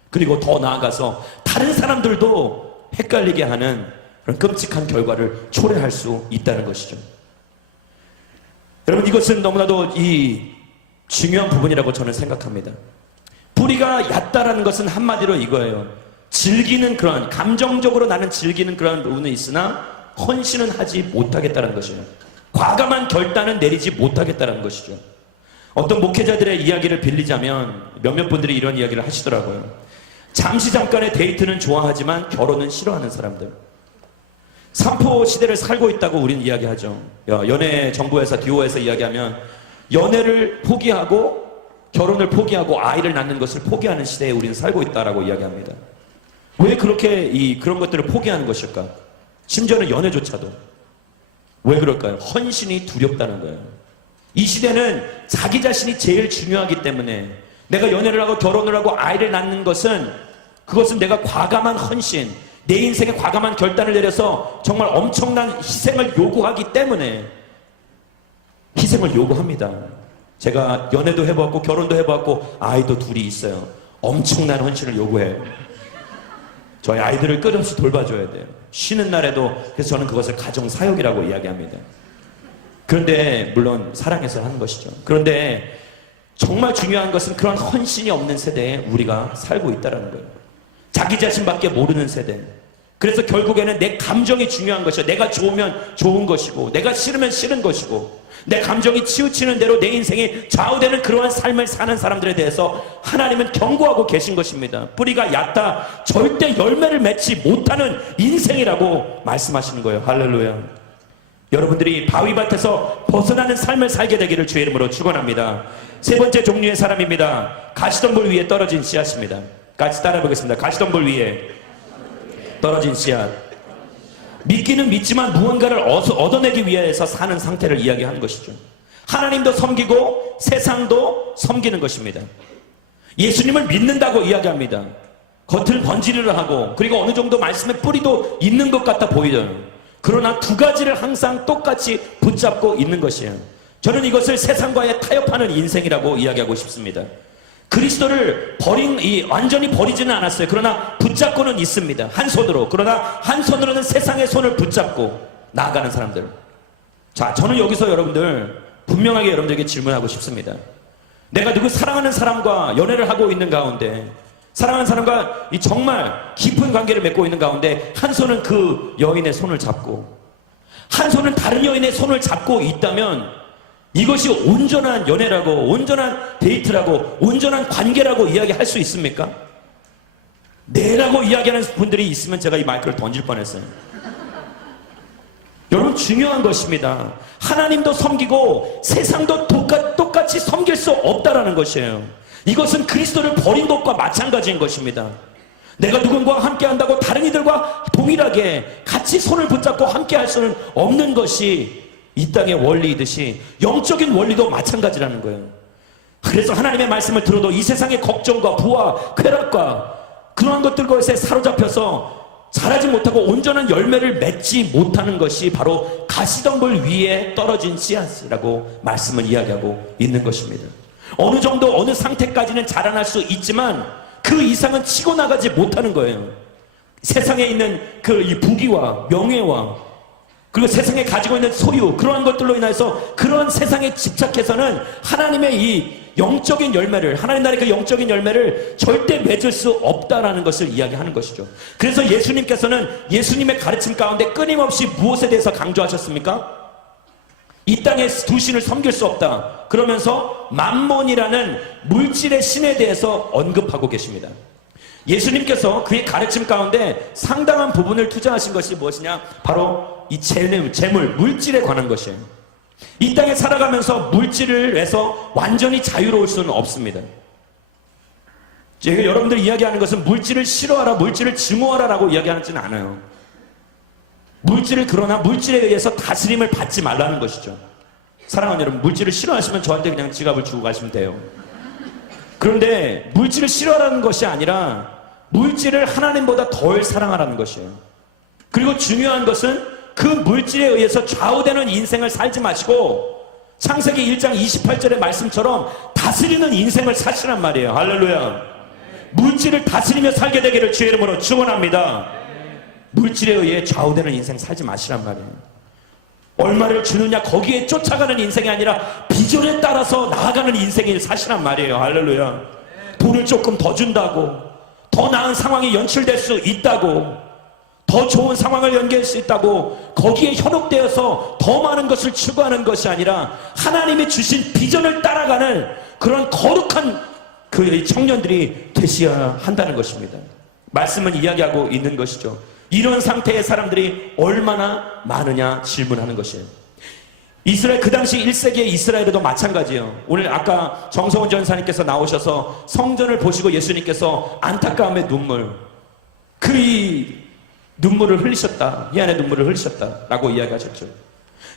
그리고 더 나아가서 다른 사람들도 헷갈리게 하는 그런 끔찍한 결과를 초래할 수 있다는 것이죠. 여러분, 이것은 너무나도 중요한 부분이라고 저는 생각합니다. 뿌리가 얕다라는 것은 한마디로 이거예요. 즐기는 그런, 감정적으로 나는 즐기는 그런 부분은 있으나 헌신은 하지 못하겠다는 것이죠. 과감한 결단은 내리지 못하겠다는 것이죠. 어떤 목회자들의 이야기를 빌리자면 몇몇 분들이 이런 이야기를 하시더라고요. 잠시 잠깐의 데이트는 좋아하지만 결혼은 싫어하는 사람들. 삼포 시대를 살고 있다고 우리는 이야기하죠. 연애 정보회사 듀오에서 이야기하면 연애를 포기하고 결혼을 포기하고 아이를 낳는 것을 포기하는 시대에 우리는 살고 있다라고 이야기합니다. 왜 그렇게 그런 것들을 포기하는 것일까? 심지어는 연애조차도. 왜 그럴까요? 헌신이 두렵다는 거예요. 이 시대는 자기 자신이 제일 중요하기 때문에 내가 연애를 하고 결혼을 하고 아이를 낳는 그것은 내가 과감한 헌신, 내 인생에 과감한 결단을 내려서 정말 엄청난 희생을 요구하기 때문에 희생을 요구합니다. 제가 연애도 해보았고 결혼도 해보았고 아이도 둘이 있어요. 엄청난 헌신을 요구해요. 저희 아이들을 끝없이 돌봐줘야 돼요. 쉬는 날에도. 그래서 저는 그것을 가정사역이라고 이야기합니다. 그런데 물론 사랑해서 하는 것이죠. 그런데 정말 중요한 것은 그런 헌신이 없는 세대에 우리가 살고 있다는 거예요. 자기 자신밖에 모르는 세대. 그래서 결국에는 내 감정이 중요한 것이요. 내가 좋으면 좋은 것이고 내가 싫으면 싫은 것이고 내 감정이 치우치는 대로 내 인생이 좌우되는 그러한 삶을 사는 사람들에 대해서 하나님은 경고하고 계신 것입니다. 뿌리가 얕다. 절대 열매를 맺지 못하는 인생이라고 말씀하시는 거예요. 할렐루야. 여러분들이 바위밭에서 벗어나는 삶을 살게 되기를 주의 이름으로 축원합니다. 세 번째 종류의 사람입니다. 가시덤불 위에 떨어진 씨앗입니다. 같이 따라 보겠습니다. 가시덤불 위에 떨어진 씨앗. 믿기는 믿지만 무언가를 얻어내기 위해서 사는 상태를 이야기하는 것이죠. 하나님도 섬기고 세상도 섬기는 것입니다. 예수님을 믿는다고 이야기합니다. 겉을 번지르르 하고 그리고 어느 정도 말씀의 뿌리도 있는 것 같아 보이죠. 그러나 두 가지를 항상 똑같이 붙잡고 있는 것이에요. 저는 이것을 세상과의 타협하는 인생이라고 이야기하고 싶습니다. 그리스도를 완전히 버리지는 않았어요. 그러나 붙잡고는 있습니다. 한 손으로. 그러나 한 손으로는 세상의 손을 붙잡고 나아가는 사람들. 자, 저는 여기서 여러분들 분명하게 여러분들에게 질문하고 싶습니다. 내가 누구 사랑하는 사람과 연애를 하고 있는 가운데, 사랑하는 사람과 이 정말 깊은 관계를 맺고 있는 가운데 한 손은 그 여인의 손을 잡고 한 손은 다른 여인의 손을 잡고 있다면 이것이 온전한 연애라고, 온전한 데이트라고, 온전한 관계라고 이야기할 수 있습니까? 네라고 이야기하는 분들이 있으면 제가 이 마이크를 던질 뻔했어요. 여러분, 중요한 것입니다. 하나님도 섬기고 세상도 똑같이 섬길 수 없다라는 것이에요. 이것은 그리스도를 버린 것과 마찬가지인 것입니다. 내가 누군가와 함께 한다고 다른 이들과 동일하게 같이 손을 붙잡고 함께 할 수는 없는 것이 이 땅의 원리이듯이 영적인 원리도 마찬가지라는 거예요. 그래서 하나님의 말씀을 들어도 이 세상의 걱정과 부와 쾌락과 그러한 것들과에 사로잡혀서 자라지 못하고 온전한 열매를 맺지 못하는 것이 바로 가시덤불 위에 떨어진 씨앗이라고 말씀을 이야기하고 있는 것입니다. 어느 정도 어느 상태까지는 자라날 수 있지만 그 이상은 치고 나가지 못하는 거예요. 세상에 있는 이 부귀와 명예와 그리고 세상에 가지고 있는 소유, 그러한 것들로 인해서 그러한 세상에 집착해서는 하나님의 이 영적인 열매를, 하나님 나라의 그 영적인 열매를 절대 맺을 수 없다라는 것을 이야기하는 것이죠. 그래서 예수님께서는 예수님의 가르침 가운데 끊임없이 무엇에 대해서 강조하셨습니까? 이 땅에 두 신을 섬길 수 없다. 그러면서 맘몬이라는 물질의 신에 대해서 언급하고 계십니다. 예수님께서 그의 가르침 가운데 상당한 부분을 투자하신 것이 무엇이냐? 바로 이 재물, 물질에 관한 것이에요. 이 땅에 살아가면서 물질을 해서 완전히 자유로울 수는 없습니다. 제가 여러분들 이야기하는 것은 물질을 싫어하라, 물질을 증오하라라고 이야기하지는 않아요. 그러나 물질에 의해서 다스림을 받지 말라는 것이죠. 사랑하는 여러분, 물질을 싫어하시면 저한테 그냥 지갑을 주고 가시면 돼요. 그런데 물질을 싫어하라는 것이 아니라 물질을 하나님보다 덜 사랑하라는 것이에요. 그리고 중요한 것은 그 물질에 의해서 좌우되는 인생을 살지 마시고 창세기 1장 28절의 말씀처럼 다스리는 인생을 사시란 말이에요. 할렐루야. 물질을 다스리며 살게 되기를 주의 이름으로 축원합니다. 물질에 의해 좌우되는 인생 살지 마시란 말이에요. 얼마를 주느냐 거기에 쫓아가는 인생이 아니라 비전에 따라서 나아가는 인생을 사시란 말이에요. 할렐루야. 돈을 조금 더 준다고, 더 나은 상황이 연출될 수 있다고, 더 좋은 상황을 연결할 수 있다고 거기에 현혹되어서 더 많은 것을 추구하는 것이 아니라 하나님이 주신 비전을 따라가는 그런 거룩한 그 청년들이 되셔야 한다는 것입니다. 말씀은 이야기하고 있는 것이죠. 이런 상태의 사람들이 얼마나 많으냐 질문하는 것이에요. 이스라엘, 그 당시 1세기의 이스라엘에도 마찬가지예요. 오늘 아까 정성훈 전사님께서 나오셔서 성전을 보시고 예수님께서 안타까움의 눈물, 그 눈물을 흘리셨다, 희한의 눈물을 흘리셨다라고 이야기하셨죠.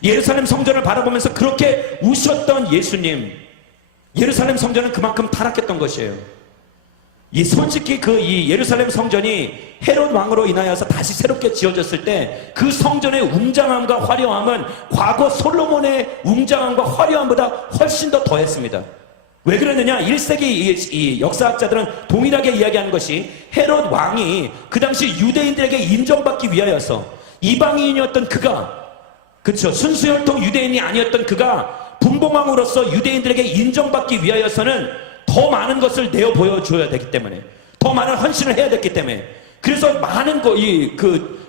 예루살렘 성전을 바라보면서 그렇게 우셨던 예수님, 예루살렘 성전은 그만큼 타락했던 것이에요. 솔직히 이 예루살렘 성전이 헤롯 왕으로 인하여서 다시 새롭게 지어졌을 때 그 성전의 웅장함과 화려함은 과거 솔로몬의 웅장함과 화려함보다 훨씬 더 더했습니다. 왜 그러느냐? 1세기 이 역사학자들은 동일하게 이야기하는 것이 헤롯 왕이 그 당시 유대인들에게 인정받기 위하여서 이방인이었던 그가, 그쵸, 순수혈통 유대인이 아니었던 그가 분봉왕으로서 유대인들에게 인정받기 위하여서는 더 많은 것을 내어 보여줘야 되기 때문에, 더 많은 헌신을 해야 됐기 때문에, 그래서 많은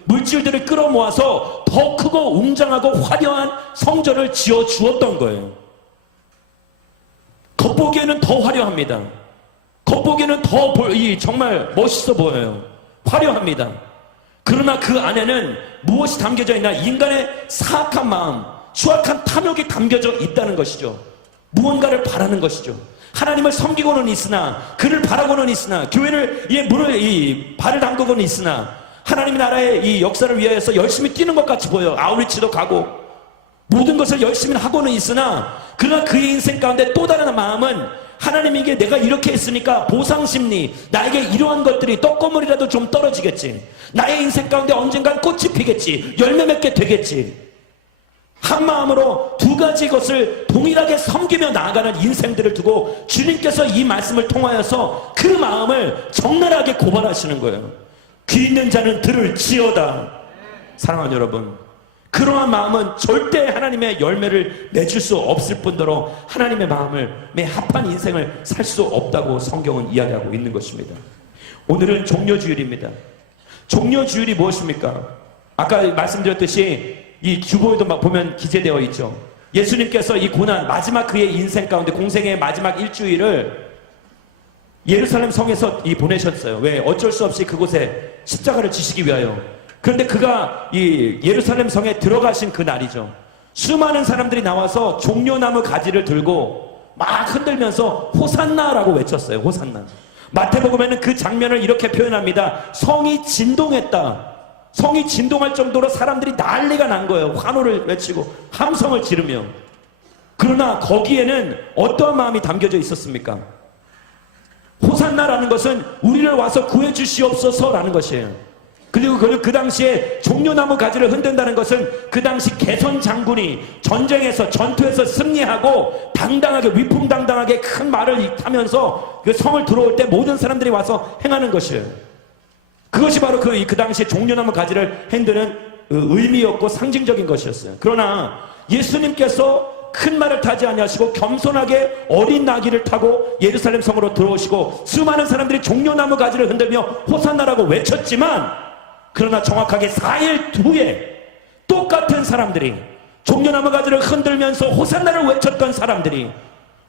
물질들을 끌어모아서 더 크고 웅장하고 화려한 성전을 지어 주었던 거예요. 겉보기에는 더 화려합니다. 겉보기에는 더 정말 멋있어 보여요. 화려합니다. 그러나 그 안에는 무엇이 담겨져 있나? 인간의 사악한 마음, 추악한 탐욕이 담겨져 있다는 것이죠. 무언가를 바라는 것이죠. 하나님을 섬기고는 있으나, 그를 바라고는 있으나, 교회를 발을 담그고는 있으나, 하나님의 나라의 이 역사를 위하여서 열심히 뛰는 것 같이 보여요. 아우리치도 가고 모든 것을 열심히 하고는 있으나, 그러나 그의 인생 가운데 또 다른 마음은 하나님에게 내가 이렇게 했으니까 보상심리, 나에게 이러한 것들이 떡고물이라도 좀 떨어지겠지, 나의 인생 가운데 언젠간 꽃이 피겠지, 열매 맺게 되겠지, 한 마음으로 두 가지 것을 동일하게 섬기며 나아가는 인생들을 두고 주님께서 이 말씀을 통하여서 그 마음을 적나라하게 고발하시는 거예요. 귀 있는 자는 들을지어다. 사랑하는 여러분, 그러한 마음은 절대 하나님의 열매를 맺을 수 없을 뿐더러 하나님의 마음을 합한 인생을 살 수 없다고 성경은 이야기하고 있는 것입니다. 오늘은 종려주일입니다. 종려주일이 무엇입니까? 아까 말씀드렸듯이 이 주보에도 보면 기재되어 있죠. 예수님께서 이 고난, 마지막 그의 인생 가운데 공생의 마지막 일주일을 예루살렘 성에서 보내셨어요. 왜? 어쩔 수 없이 그곳에 십자가를 지시기 위하여. 그런데 그가 이 예루살렘 성에 들어가신 그 날이죠. 수많은 사람들이 나와서 종려나무 가지를 들고 막 흔들면서 호산나라고 외쳤어요. 호산나. 마태복음에는 그 장면을 이렇게 표현합니다. 성이 진동했다. 성이 진동할 정도로 사람들이 난리가 난 거예요. 환호를 외치고 함성을 지르며. 그러나 거기에는 어떠한 마음이 담겨져 있었습니까? 호산나라는 것은 우리를 와서 구해주시옵소서라는 것이에요. 그리고 그 당시에 종려나무 가지를 흔든다는 것은 그 당시 개선 장군이 전쟁에서, 전투에서 승리하고 당당하게, 위풍당당하게 큰 말을 타면서 그 성을 들어올 때 모든 사람들이 와서 행하는 것이에요. 그것이 바로 그 당시에 종려나무 가지를 흔드는 의미였고 상징적인 것이었어요. 그러나 예수님께서 큰 말을 타지 아니하시고 겸손하게 어린 나귀를 타고 예루살렘 성으로 들어오시고 수많은 사람들이 종려나무 가지를 흔들며 호산나라고 외쳤지만, 그러나 정확하게 4일 후에 똑같은 사람들이, 종려나무 가지를 흔들면서 호산나를 외쳤던 사람들이,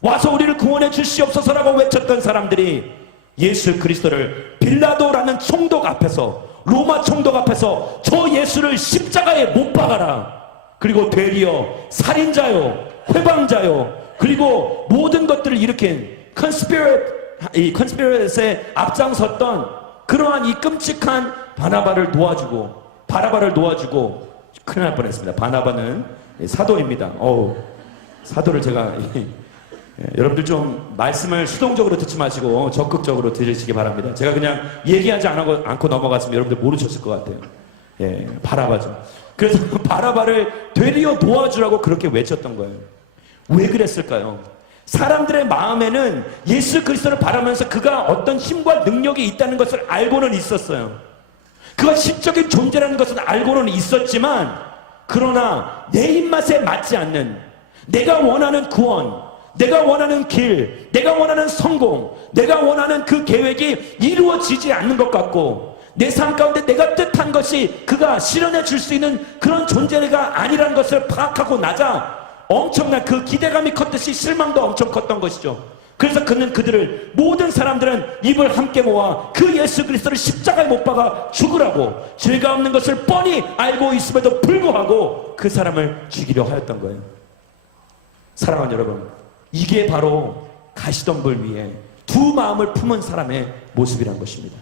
와서 우리를 구원해 주시옵소서라고 외쳤던 사람들이 예수 그리스도를 빌라도라는 총독 앞에서, 로마 총독 앞에서 저 예수를 십자가에 못 박아라, 그리고 되리어 살인자요, 회방자요, 그리고 모든 것들을 일으킨 컨스피러시에 앞장섰던 그러한 이 끔찍한 바나바를 놓아주고 큰일 날 뻔했습니다. 바나바는 사도입니다. 사도를 제가 여러분들 좀 말씀을 수동적으로 듣지 마시고 적극적으로 들으시기 바랍니다. 제가 그냥 얘기하지 않고 넘어갔으면 여러분들 모르셨을 것 같아요. 바나바죠. 그래서 바나바를 되리어 놓아주라고 그렇게 외쳤던 거예요. 왜 그랬을까요? 사람들의 마음에는 예수 그리스도를 바라면서 그가 어떤 힘과 능력이 있다는 것을 알고는 있었어요. 그가 신적인 존재라는 것은 알고는 있었지만, 그러나 내 입맛에 맞지 않는, 내가 원하는 구원, 내가 원하는 길, 내가 원하는 성공, 내가 원하는 그 계획이 이루어지지 않는 것 같고, 내 삶 가운데 내가 뜻한 것이 그가 실현해 줄 수 있는 그런 존재가 아니라는 것을 파악하고 나자 엄청난 그 기대감이 컸듯이 실망도 엄청 컸던 것이죠. 그래서 그는 그들을, 모든 사람들은 입을 함께 모아 그 예수 그리스도를 십자가에 못 박아 죽으라고 죄가 없는 것을 뻔히 알고 있음에도 불구하고 그 사람을 죽이려 하였던 거예요. 사랑하는 여러분, 이게 바로 가시덤불 위에 두 마음을 품은 사람의 모습이란 것입니다.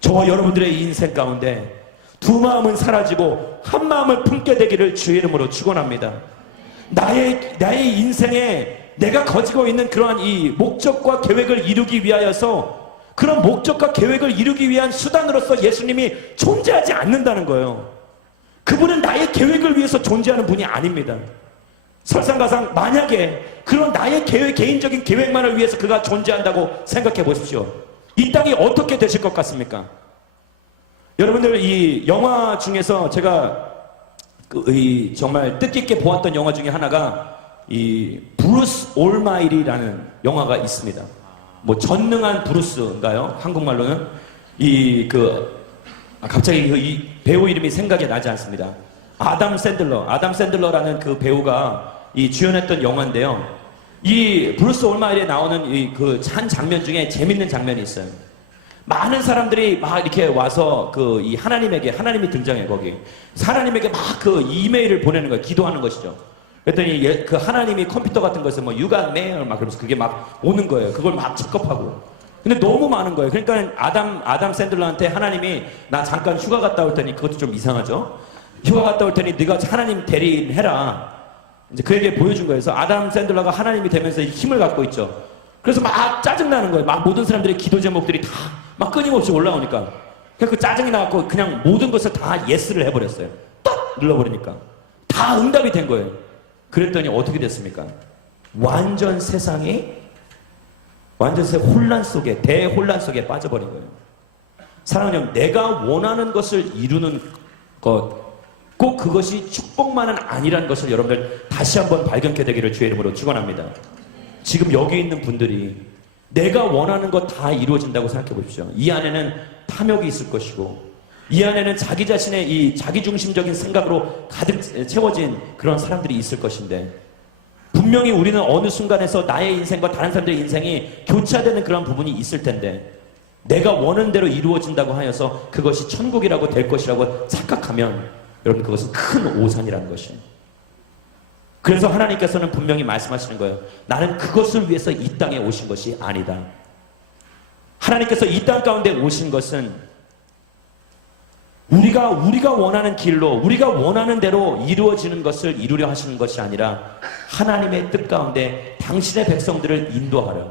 저와 여러분들의 인생 가운데 두 마음은 사라지고 한 마음을 품게 되기를 주의 이름으로 축원합니다. 나의 인생에 내가 가지고 있는 그러한 이 목적과 계획을 이루기 위하여서, 그런 목적과 계획을 이루기 위한 수단으로서 예수님이 존재하지 않는다는 거예요. 그분은 나의 계획을 위해서 존재하는 분이 아닙니다. 설상가상 만약에 그런 나의 개인적인 계획만을 위해서 그가 존재한다고 생각해 보십시오. 이 땅이 어떻게 되실 것 같습니까? 여러분들, 이 영화 중에서 제가 정말 뜻깊게 보았던 영화 중에 하나가 이 브루스 올마이리라는 영화가 있습니다. 뭐 전능한 브루스인가요? 한국말로는 갑자기 이 배우 이름이 생각이 나지 않습니다. 아담 샌들러라는 그 배우가 주연했던 영화인데요. 이 브루스 올마이리에 나오는 한 장면 중에 재밌는 장면이 있어요. 많은 사람들이 막 이렇게 와서 하나님이 등장해, 거기. 하나님에게 막 이메일을 보내는 거예요. 기도하는 것이죠. 그랬더니 그 하나님이 컴퓨터 같은 것에 뭐 You got mail 막 그러면서 그게 막 오는 거예요. 그걸 막 작업하고. 근데 너무 많은 거예요. 그러니까 아담 샌들러한테 하나님이 나 잠깐 휴가 갔다 올 테니, 그것도 좀 이상하죠? 휴가 갔다 올 테니 네가 하나님 대리인해라. 이제 그에게 보여준 거예요. 그래서 아담 샌들러가 하나님이 되면서 힘을 갖고 있죠. 그래서 막 짜증나는 거예요. 막 모든 사람들의 기도 제목들이 다 막 끊임없이 올라오니까. 그래서 그 짜증이 나갖고 그냥 모든 것을 다 예스를 해버렸어요. 딱 눌러버리니까. 다 응답이 된 거예요. 그랬더니 어떻게 됐습니까? 완전 세상이 혼란 속에, 대혼란 속에 빠져버린 거예요. 사랑하는 여러분, 내가 원하는 것을 이루는 것, 꼭 그것이 축복만은 아니라는 것을 여러분들 다시 한번 발견케 되기를 주의 이름으로 축원합니다. 지금 여기 있는 분들이 내가 원하는 것 다 이루어진다고 생각해 보십시오. 이 안에는 탐욕이 있을 것이고, 이 안에는 자기 자신의 이 자기중심적인 생각으로 가득 채워진 그런 사람들이 있을 것인데, 분명히 우리는 어느 순간에서 나의 인생과 다른 사람들의 인생이 교차되는 그런 부분이 있을 텐데, 내가 원하는 대로 이루어진다고 하여서 그것이 천국이라고 될 것이라고 착각하면 여러분, 그것은 큰 오산이라는 것이에요. 그래서 하나님께서는 분명히 말씀하시는 거예요. 나는 그것을 위해서 이 땅에 오신 것이 아니다. 하나님께서 이 땅 가운데 오신 것은 우리가 원하는 길로, 우리가 원하는 대로 이루어지는 것을 이루려 하시는 것이 아니라 하나님의 뜻 가운데 당신의 백성들을 인도하려,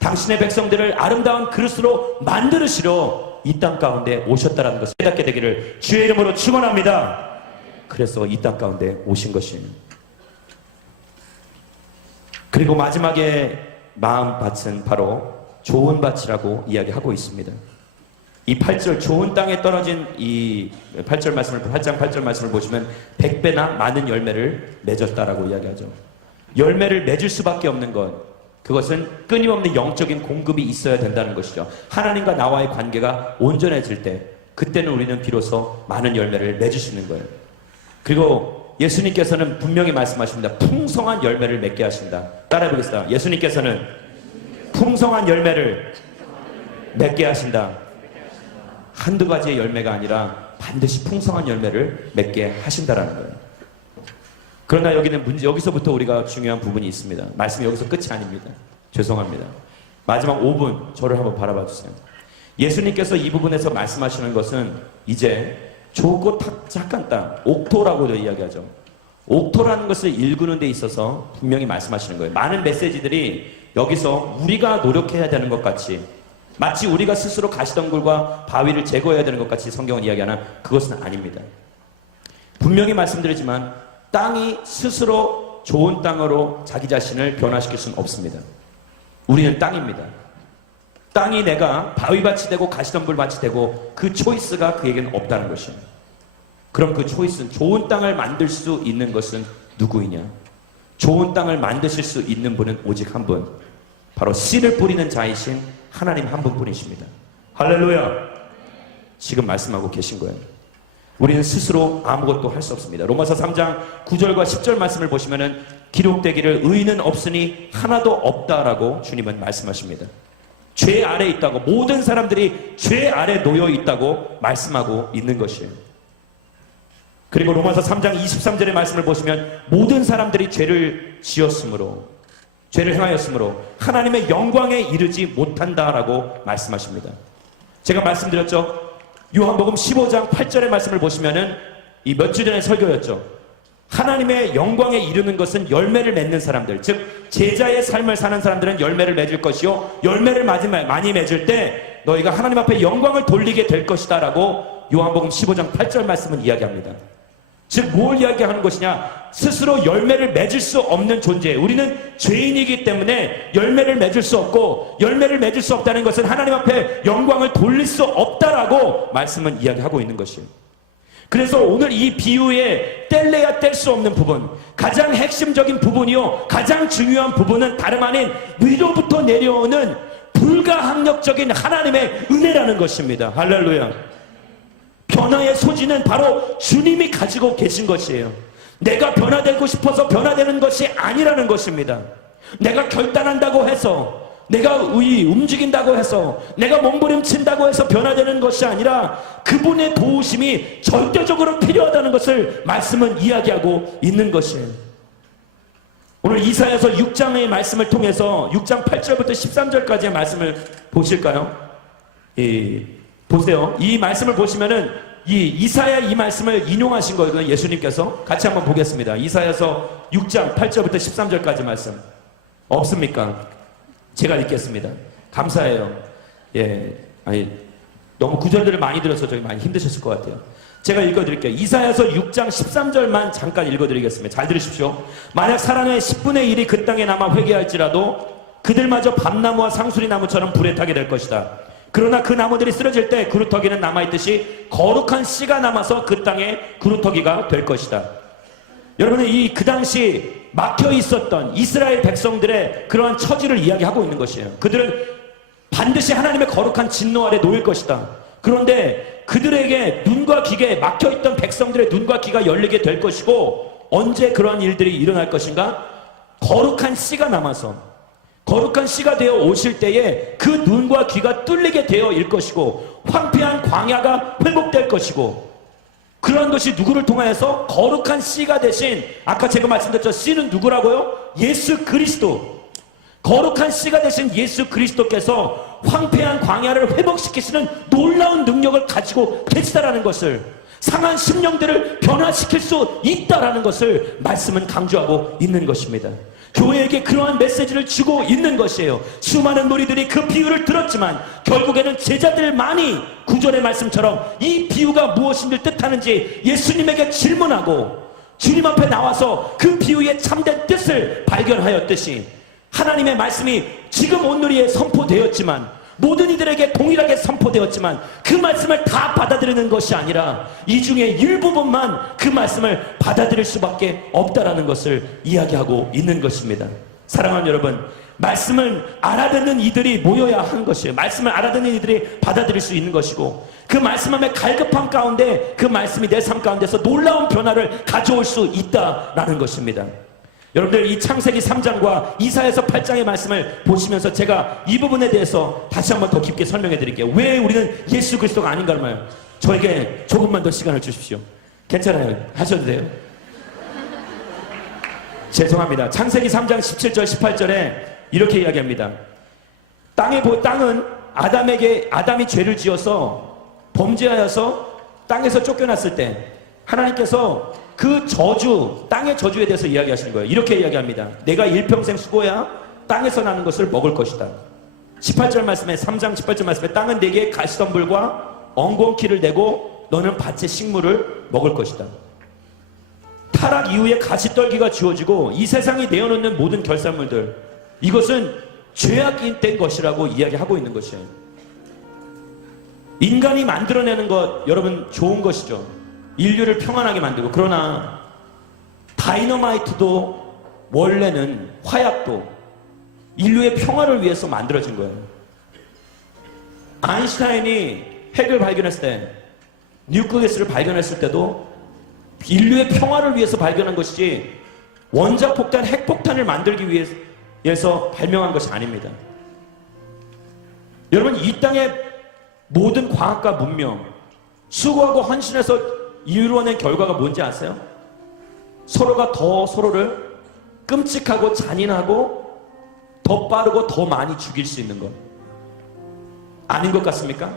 당신의 백성들을 아름다운 그릇으로 만들으시려 이 땅 가운데 오셨다는 것을 깨닫게 되기를 주의 이름으로 축원합니다. 그래서 이 땅 가운데 오신 것입니다. 그리고 마지막에 마음밭은 바로 좋은 밭이라고 이야기하고 있습니다. 이 8절, 좋은 땅에 떨어진 이 8절 말씀을, 8장 8절 말씀을 보시면 100배나 많은 열매를 맺었다라고 이야기하죠. 열매를 맺을 수밖에 없는 것, 그것은 끊임없는 영적인 공급이 있어야 된다는 것이죠. 하나님과 나와의 관계가 온전해질 때, 그때는 우리는 비로소 많은 열매를 맺을 수 있는 거예요. 그리고 예수님께서는 분명히 말씀하십니다. 풍성한 열매를 맺게 하신다. 따라해보겠습니다. 예수님께서는 풍성한 열매를 맺게 하신다. 한두 가지의 열매가 아니라 반드시 풍성한 열매를 맺게 하신다라는 거예요. 그러나 여기서부터 우리가 중요한 부분이 있습니다. 말씀이 여기서 끝이 아닙니다. 죄송합니다. 마지막 5분 저를 한번 바라봐 주세요. 예수님께서 이 부분에서 말씀하시는 것은 이제 좋고 착한 땅, 옥토라고도 이야기하죠. 옥토라는 것을 일구는 데 있어서 분명히 말씀하시는 거예요. 많은 메시지들이 여기서 우리가 노력해야 되는 것 같이, 마치 우리가 스스로 가시덤불과 바위를 제거해야 되는 것 같이 성경은 이야기하나 그것은 아닙니다. 분명히 말씀드리지만 땅이 스스로 좋은 땅으로 자기 자신을 변화시킬 수는 없습니다. 우리는 땅입니다. 땅이 내가 바위밭이 되고 가시덤불밭이 되고 그 초이스가 그에게는 없다는 것입니다. 그럼 그 초이스는, 좋은 땅을 만들 수 있는 것은 누구이냐? 좋은 땅을 만드실 수 있는 분은 오직 한 분, 바로 씨를 뿌리는 자이신 하나님 한 분뿐이십니다. 할렐루야! 지금 말씀하고 계신 거예요. 우리는 스스로 아무것도 할 수 없습니다. 로마서 3장 9절과 10절 말씀을 보시면은 기록되기를 의인은 없으니 하나도 없다라고 주님은 말씀하십니다. 죄 아래 있다고, 모든 사람들이 죄 아래 놓여 있다고 말씀하고 있는 것이에요. 그리고 로마서 3장 23절의 말씀을 보시면 모든 사람들이 죄를 지었으므로, 죄를 행하였으므로 하나님의 영광에 이르지 못한다라고 말씀하십니다. 제가 말씀드렸죠. 요한복음 15장 8절의 말씀을 보시면은 이 몇 주 전에 설교였죠. 하나님의 영광에 이르는 것은 열매를 맺는 사람들, 즉 제자의 삶을 사는 사람들은 열매를 맺을 것이요 열매를 많이 맺을 때 너희가 하나님 앞에 영광을 돌리게 될 것이다 라고 요한복음 15장 8절 말씀은 이야기합니다. 즉 뭘 이야기하는 것이냐, 스스로 열매를 맺을 수 없는 존재, 우리는 죄인이기 때문에 열매를 맺을 수 없고, 열매를 맺을 수 없다는 것은 하나님 앞에 영광을 돌릴 수 없다라고 말씀은 이야기하고 있는 것이에요. 그래서 오늘 이 비유에 뗄래야 뗄 수 없는 부분, 가장 핵심적인 부분이요 가장 중요한 부분은 다름 아닌 위로부터 내려오는 불가항력적인 하나님의 은혜라는 것입니다. 할렐루야. 변화의 소지는 바로 주님이 가지고 계신 것이에요. 내가 변화되고 싶어서 변화되는 것이 아니라는 것입니다. 내가 결단한다고 해서, 내가 움직인다고 해서, 내가 몸부림친다고 해서 변화되는 것이 아니라 그분의 도우심이 절대적으로 필요하다는 것을 말씀은 이야기하고 있는 것이에요. 오늘 이사야서 6장의 말씀을 통해서 6장 8절부터 13절까지의 말씀을 보실까요? 보세요. 이 말씀을 보시면은 이사야 이 말씀을 인용하신 거거든요. 예수님께서. 같이 한번 보겠습니다. 이사야서 6장 8절부터 13절까지 말씀. 없습니까? 제가 읽겠습니다. 감사해요. 너무 구절들을 많이 들어서 저기 많이 힘드셨을 것 같아요. 제가 읽어드릴게요. 이사야서 6장 13절만 잠깐 읽어드리겠습니다. 잘 들으십시오. 만약 사람의 10분의 1이 그 땅에 남아 회개할지라도 그들마저 밤나무와 상수리나무처럼 불에 타게 될 것이다. 그러나 그 나무들이 쓰러질 때 그루터기는 남아있듯이 거룩한 씨가 남아서 그 땅에 그루터기가 될 것이다. 여러분은 그 당시 막혀 있었던 이스라엘 백성들의 그러한 처지를 이야기하고 있는 것이에요. 그들은 반드시 하나님의 거룩한 진노 아래 놓일 것이다. 그런데 그들에게 눈과 귀에 막혀있던 백성들의 눈과 귀가 열리게 될 것이고, 언제 그러한 일들이 일어날 것인가? 거룩한 씨가 남아서, 거룩한 씨가 되어 오실 때에 그 눈과 귀가 뚫리게 되어 일 것이고, 황폐한 광야가 회복될 것이고, 그런 것이 누구를 통하여서? 거룩한 씨가 대신, 아까 제가 말씀드렸죠. 씨는 누구라고요? 예수 그리스도. 거룩한 씨가 되신 예수 그리스도께서 황폐한 광야를 회복시키시는 놀라운 능력을 가지고 계시다라는 것을, 상한 심령들을 변화시킬 수 있다라는 것을 말씀은 강조하고 있는 것입니다. 교회에게 그러한 메시지를 주고 있는 것이에요. 수많은 무리들이 그 비유를 들었지만 결국에는 제자들만이 구절의 말씀처럼 이 비유가 무엇인지 뜻하는지 예수님에게 질문하고 주님 앞에 나와서 그 비유의 참된 뜻을 발견하였듯이, 하나님의 말씀이 지금 온누리에 선포되었지만, 모든 이들에게 동일하게 선포되었지만 그 말씀을 다 받아들이는 것이 아니라 이 중에 일부분만 그 말씀을 받아들일 수밖에 없다라는 것을 이야기하고 있는 것입니다. 사랑하는 여러분, 말씀을 알아듣는 이들이 모여야 하는 것이에요. 말씀을 알아듣는 이들이 받아들일 수 있는 것이고, 그 말씀함의 갈급함 가운데 그 말씀이 내 삶 가운데서 놀라운 변화를 가져올 수 있다라는 것입니다. 여러분들, 이 창세기 3장과 이사야서 8장의 말씀을 보시면서 제가 이 부분에 대해서 다시 한번 더 깊게 설명해 드릴게요. 왜 우리는 예수 그리스도가 아닌가를 말이에요. 저에게 조금만 더 시간을 주십시오. 괜찮아요. 하셔도 돼요. 죄송합니다. 창세기 3장 17절 18절에 이렇게 이야기합니다. 땅은 아담이 죄를 지어서 범죄하여서 땅에서 쫓겨났을 때 하나님께서 그 저주, 땅의 저주에 대해서 이야기하시는 거예요. 이렇게 이야기합니다. 내가 일평생 수고야 땅에서 나는 것을 먹을 것이다. 18절 말씀에, 3장 18절 말씀에, 땅은 내게 가시덤불과 엉겅퀴를 내고 너는 밭의 식물을 먹을 것이다. 타락 이후에 가시떨기가 주어지고 이 세상이 내어놓는 모든 결산물들, 이것은 죄악된 것이라고 이야기하고 있는 것이에요. 인간이 만들어내는 것, 여러분, 좋은 것이죠. 인류를 평안하게 만들고. 그러나 다이너마이트도 원래는, 화약도 인류의 평화를 위해서 만들어진 거예요. 아인슈타인이 핵을 발견했을 때, 뉴클리어스를 발견했을 때도 인류의 평화를 위해서 발견한 것이지 원자폭탄, 핵폭탄을 만들기 위해서 발명한 것이 아닙니다. 여러분, 이 땅의 모든 과학과 문명, 수고하고 헌신해서 이루어낸 결과가 뭔지 아세요? 서로가 더 서로를 끔찍하고 잔인하고 더 빠르고 더 많이 죽일 수 있는 것. 아닌 것 같습니까?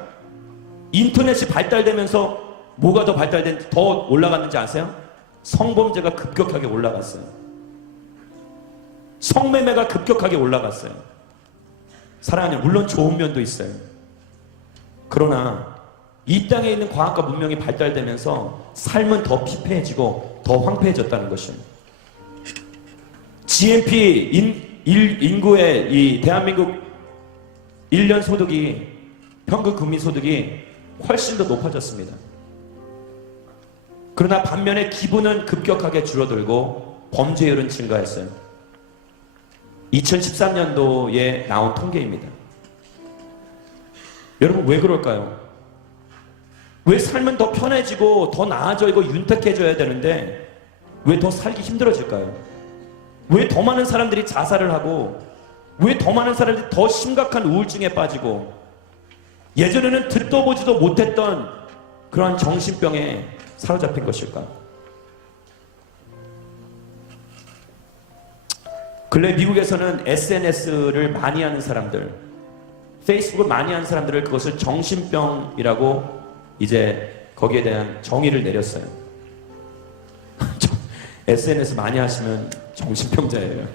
인터넷이 발달되면서 뭐가 더 올라갔는지 아세요? 성범죄가 급격하게 올라갔어요. 성매매가 급격하게 올라갔어요. 사랑하는, 물론 좋은 면도 있어요. 그러나 이 땅에 있는 과학과 문명이 발달되면서 삶은 더 피폐해지고 더 황폐해졌다는 것이에요. GNP 인구의 이 대한민국 1년 소득이, 평균 국민 소득이 훨씬 더 높아졌습니다. 그러나 반면에 기부는 급격하게 줄어들고 범죄율은 증가했어요. 2013년도에 나온 통계입니다. 여러분, 왜 그럴까요? 왜 삶은 더 편해지고 더 나아지고 윤택해져야 되는데 왜 더 살기 힘들어질까요? 왜 더 많은 사람들이 자살을 하고 왜 더 많은 사람들이 더 심각한 우울증에 빠지고 예전에는 듣도 보지도 못했던 그러한 정신병에 사로잡힌 것일까? 근래 미국에서는 SNS를 많이 하는 사람들, 페이스북을 많이 하는 사람들을 그것을 정신병이라고 이제 거기에 대한 정의를 내렸어요. SNS 많이 하시면 정신병자예요.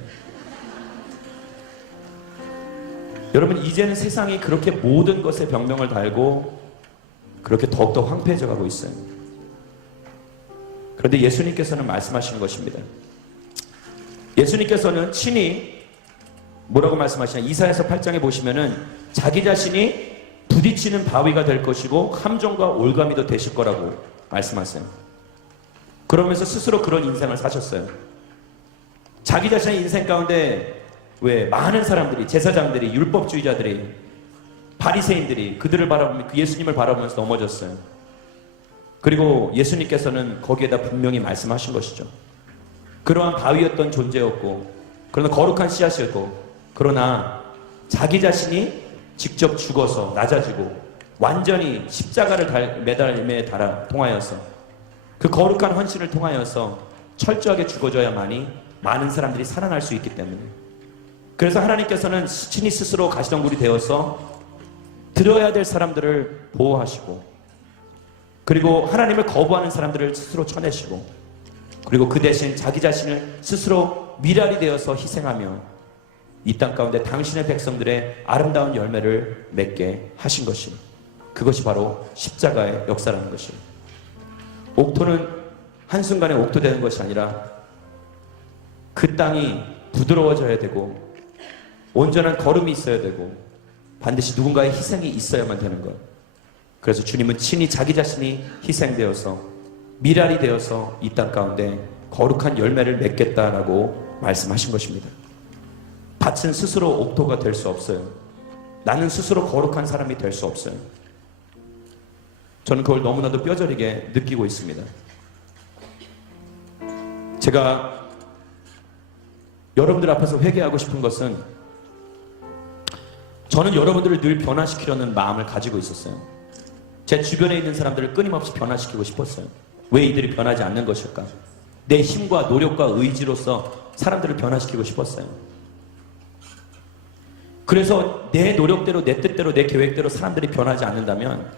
여러분, 이제는 세상이 그렇게 모든 것에 병명을 달고 그렇게 더욱더 황폐해져 가고 있어요. 그런데 예수님께서는 말씀하시는 것입니다. 예수님께서는 친히 뭐라고 말씀하시냐? 이사야서 8장에 보시면은 자기 자신이 부딪히는 바위가 될 것이고 함정과 올가미도 되실 거라고 말씀하세요. 그러면서 스스로 그런 인생을 사셨어요. 자기 자신의 인생 가운데 왜 많은 사람들이, 제사장들이, 율법주의자들이, 바리새인들이 그들을 바라보며, 그 예수님을 바라보면서 넘어졌어요. 그리고 예수님께서는 거기에다 분명히 말씀하신 것이죠. 그러한 바위였던 존재였고, 그러나 거룩한 씨앗이었고, 그러나 자기 자신이 직접 죽어서 낮아지고 완전히 십자가를 매달림에 통하여서 그 거룩한 헌신을 통하여서 철저하게 죽어져야만이 많은 사람들이 살아날 수 있기 때문에, 그래서 하나님께서는 친히 스스로 가시덤불이 되어서 들어야 될 사람들을 보호하시고, 그리고 하나님을 거부하는 사람들을 스스로 쳐내시고, 그리고 그 대신 자기 자신을 스스로 미랄이 되어서 희생하며 이 땅 가운데 당신의 백성들의 아름다운 열매를 맺게 하신 것입니다. 그것이 바로 십자가의 역사라는 것입니다. 옥토는 한순간에 옥토되는 것이 아니라 그 땅이 부드러워져야 되고 온전한 걸음이 있어야 되고 반드시 누군가의 희생이 있어야만 되는 것. 그래서 주님은 친히 자기 자신이 희생되어서 미랄이 되어서 이 땅 가운데 거룩한 열매를 맺겠다라고 말씀하신 것입니다. 밭은 스스로 옥토가 될 수 없어요. 나는 스스로 거룩한 사람이 될 수 없어요. 저는 그걸 너무나도 뼈저리게 느끼고 있습니다. 제가 여러분들 앞에서 회개하고 싶은 것은, 저는 여러분들을 늘 변화시키려는 마음을 가지고 있었어요. 제 주변에 있는 사람들을 끊임없이 변화시키고 싶었어요. 왜 이들이 변하지 않는 것일까? 내 힘과 노력과 의지로서 사람들을 변화시키고 싶었어요. 그래서 내 노력대로, 내 뜻대로, 내 계획대로 사람들이 변하지 않는다면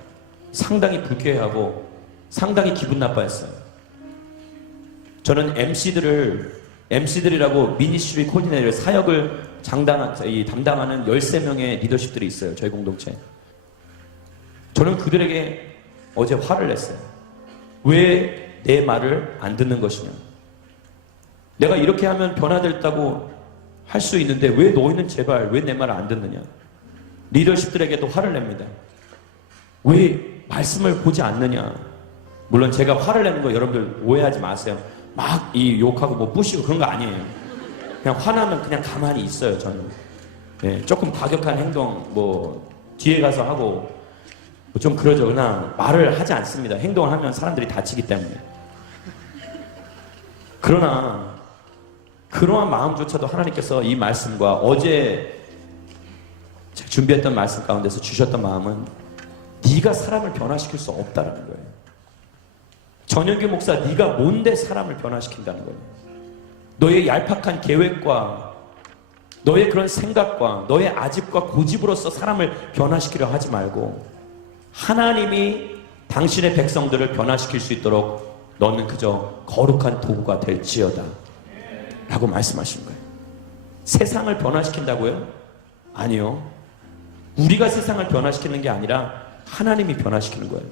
상당히 불쾌하고 상당히 기분 나빠했어요. 저는 MC들이라고 미니스트리 코디네이터, 사역을 담당하는 13명의 리더십들이 있어요. 저희 공동체에. 저는 그들에게 어제 화를 냈어요. 왜 내 말을 안 듣는 것이냐? 내가 이렇게 하면 변화됐다고 할 수 있는데 왜 너희는 제발 왜 내 말을 안 듣느냐? 리더십들에게도 화를 냅니다. 왜 말씀을 보지 않느냐? 물론 제가 화를 내는 거 여러분들 오해하지 마세요. 막 이 욕하고 뭐 뿌시고 그런 거 아니에요. 그냥 화나면 그냥 가만히 있어요. 저는 조금 과격한 행동 뭐 뒤에 가서 하고 좀 그러죠. 그러나 말을 하지 않습니다. 행동을 하면 사람들이 다치기 때문에. 그러나 그러한 마음조차도 하나님께서 이 말씀과 어제 제가 준비했던 말씀 가운데서 주셨던 마음은 네가 사람을 변화시킬 수 없다는 거예요. 전현규 목사, 네가 뭔데 사람을 변화시킨다는 거예요. 너의 얄팍한 계획과 너의 그런 생각과 너의 아집과 고집으로서 사람을 변화시키려 하지 말고 하나님이 당신의 백성들을 변화시킬 수 있도록 너는 그저 거룩한 도구가 될지어다 라고 말씀하시는 거예요. 세상을 변화시킨다고요? 아니요. 우리가 세상을 변화시키는 게 아니라 하나님이 변화시키는 거예요.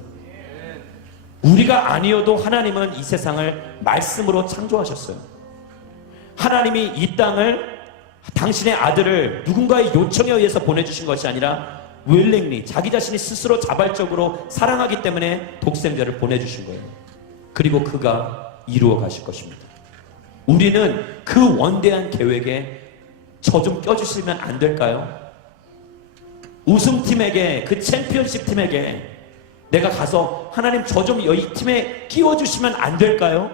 우리가 아니어도 하나님은 이 세상을 말씀으로 창조하셨어요. 하나님이 이 땅을 당신의 아들을 누군가의 요청에 의해서 보내주신 것이 아니라 willingly, 자기 자신이 스스로 자발적으로 사랑하기 때문에 독생자를 보내주신 거예요. 그리고 그가 이루어 가실 것입니다. 우리는 그 원대한 계획에 저 좀 껴주시면 안 될까요? 우승팀에게, 그 챔피언십 팀에게 내가 가서 하나님 저 좀 이 팀에 끼워주시면 안 될까요?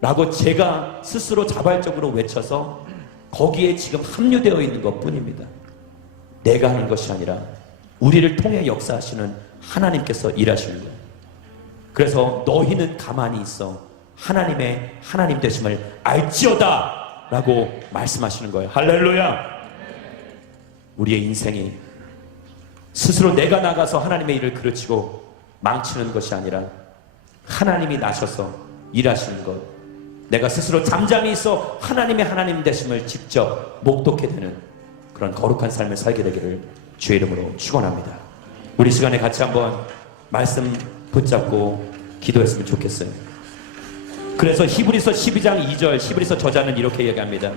라고 제가 스스로 자발적으로 외쳐서 거기에 지금 합류되어 있는 것 뿐입니다. 내가 하는 것이 아니라 우리를 통해 역사하시는 하나님께서 일하시는 거예요. 그래서 너희는 가만히 있어 하나님의 하나님 되심을 알지어다 라고 말씀하시는 거예요. 할렐루야. 우리의 인생이 스스로 내가 나가서 하나님의 일을 그르치고 망치는 것이 아니라 하나님이 나셔서 일하시는 것, 내가 스스로 잠잠히 있어 하나님의 하나님 되심을 직접 목독해 되는 그런 거룩한 삶을 살게 되기를 주의 이름으로 축원합니다. 우리 시간에 같이 한번 말씀 붙잡고 기도했으면 좋겠어요. 그래서 히브리서 12장 2절 히브리서 저자는 이렇게 얘기합니다.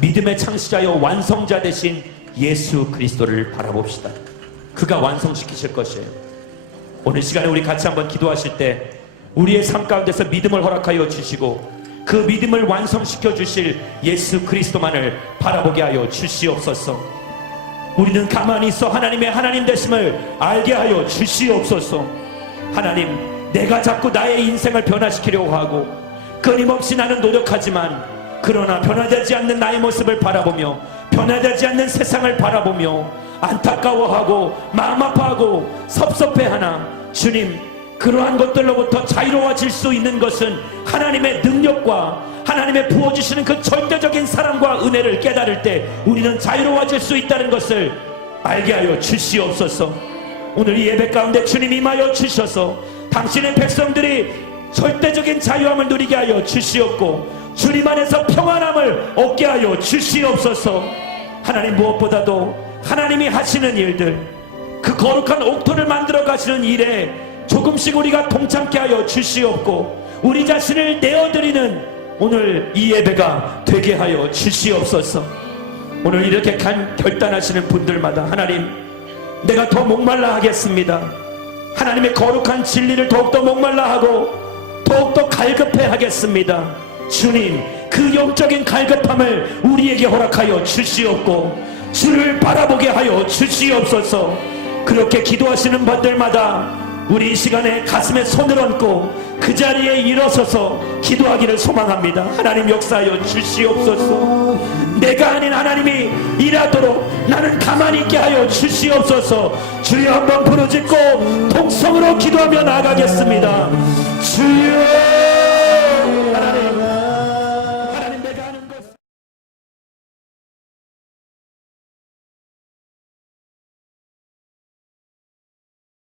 믿음의 창시자여 완성자 되신 예수 그리스도를 바라봅시다. 그가 완성시키실 것이에요. 오늘 시간에 우리 같이 한번 기도하실 때 우리의 삶 가운데서 믿음을 허락하여 주시고 그 믿음을 완성시켜 주실 예수 그리스도만을 바라보게 하여 주시옵소서. 우리는 가만히 있어 하나님의 하나님 되심을 알게 하여 주시옵소서. 하나님, 내가 자꾸 나의 인생을 변화시키려고 하고 끊임없이 나는 노력하지만 그러나 변화되지 않는 나의 모습을 바라보며 변화되지 않는 세상을 바라보며 안타까워하고 마음 아파하고 섭섭해하나 주님, 그러한 것들로부터 자유로워질 수 있는 것은 하나님의 능력과 하나님의 부어주시는 그 절대적인 사랑과 은혜를 깨달을 때 우리는 자유로워질 수 있다는 것을 알게 하여 주시옵소서. 오늘 이 예배 가운데 주님 임하여 주셔서 당신의 백성들이 절대적인 자유함을 누리게 하여 주시옵고 주님 안에서 평안함을 얻게 하여 주시옵소서. 하나님, 무엇보다도 하나님이 하시는 일들, 그 거룩한 옥토를 만들어 가시는 일에 조금씩 우리가 동참케 하여 주시옵고 우리 자신을 내어드리는 오늘 이 예배가 되게 하여 주시옵소서. 오늘 이렇게 결단하시는 분들마다 하나님, 내가 더 목말라 하겠습니다. 하나님의 거룩한 진리를 더욱더 목말라 하고 더욱더 갈급해 하겠습니다. 주님, 그 영적인 갈급함을 우리에게 허락하여 주시옵고 주를 바라보게 하여 주시옵소서. 그렇게 기도하시는 분들마다 우리 이 시간에 가슴에 손을 얹고 그 자리에 일어서서 기도하기를 소망합니다. 하나님, 역사하여 주시옵소서. 내가 아닌 하나님이 일하도록 나는 가만히 있게 하여 주시옵소서. 주여, 한번 부르짖고 통성으로 기도하며 나아가겠습니다.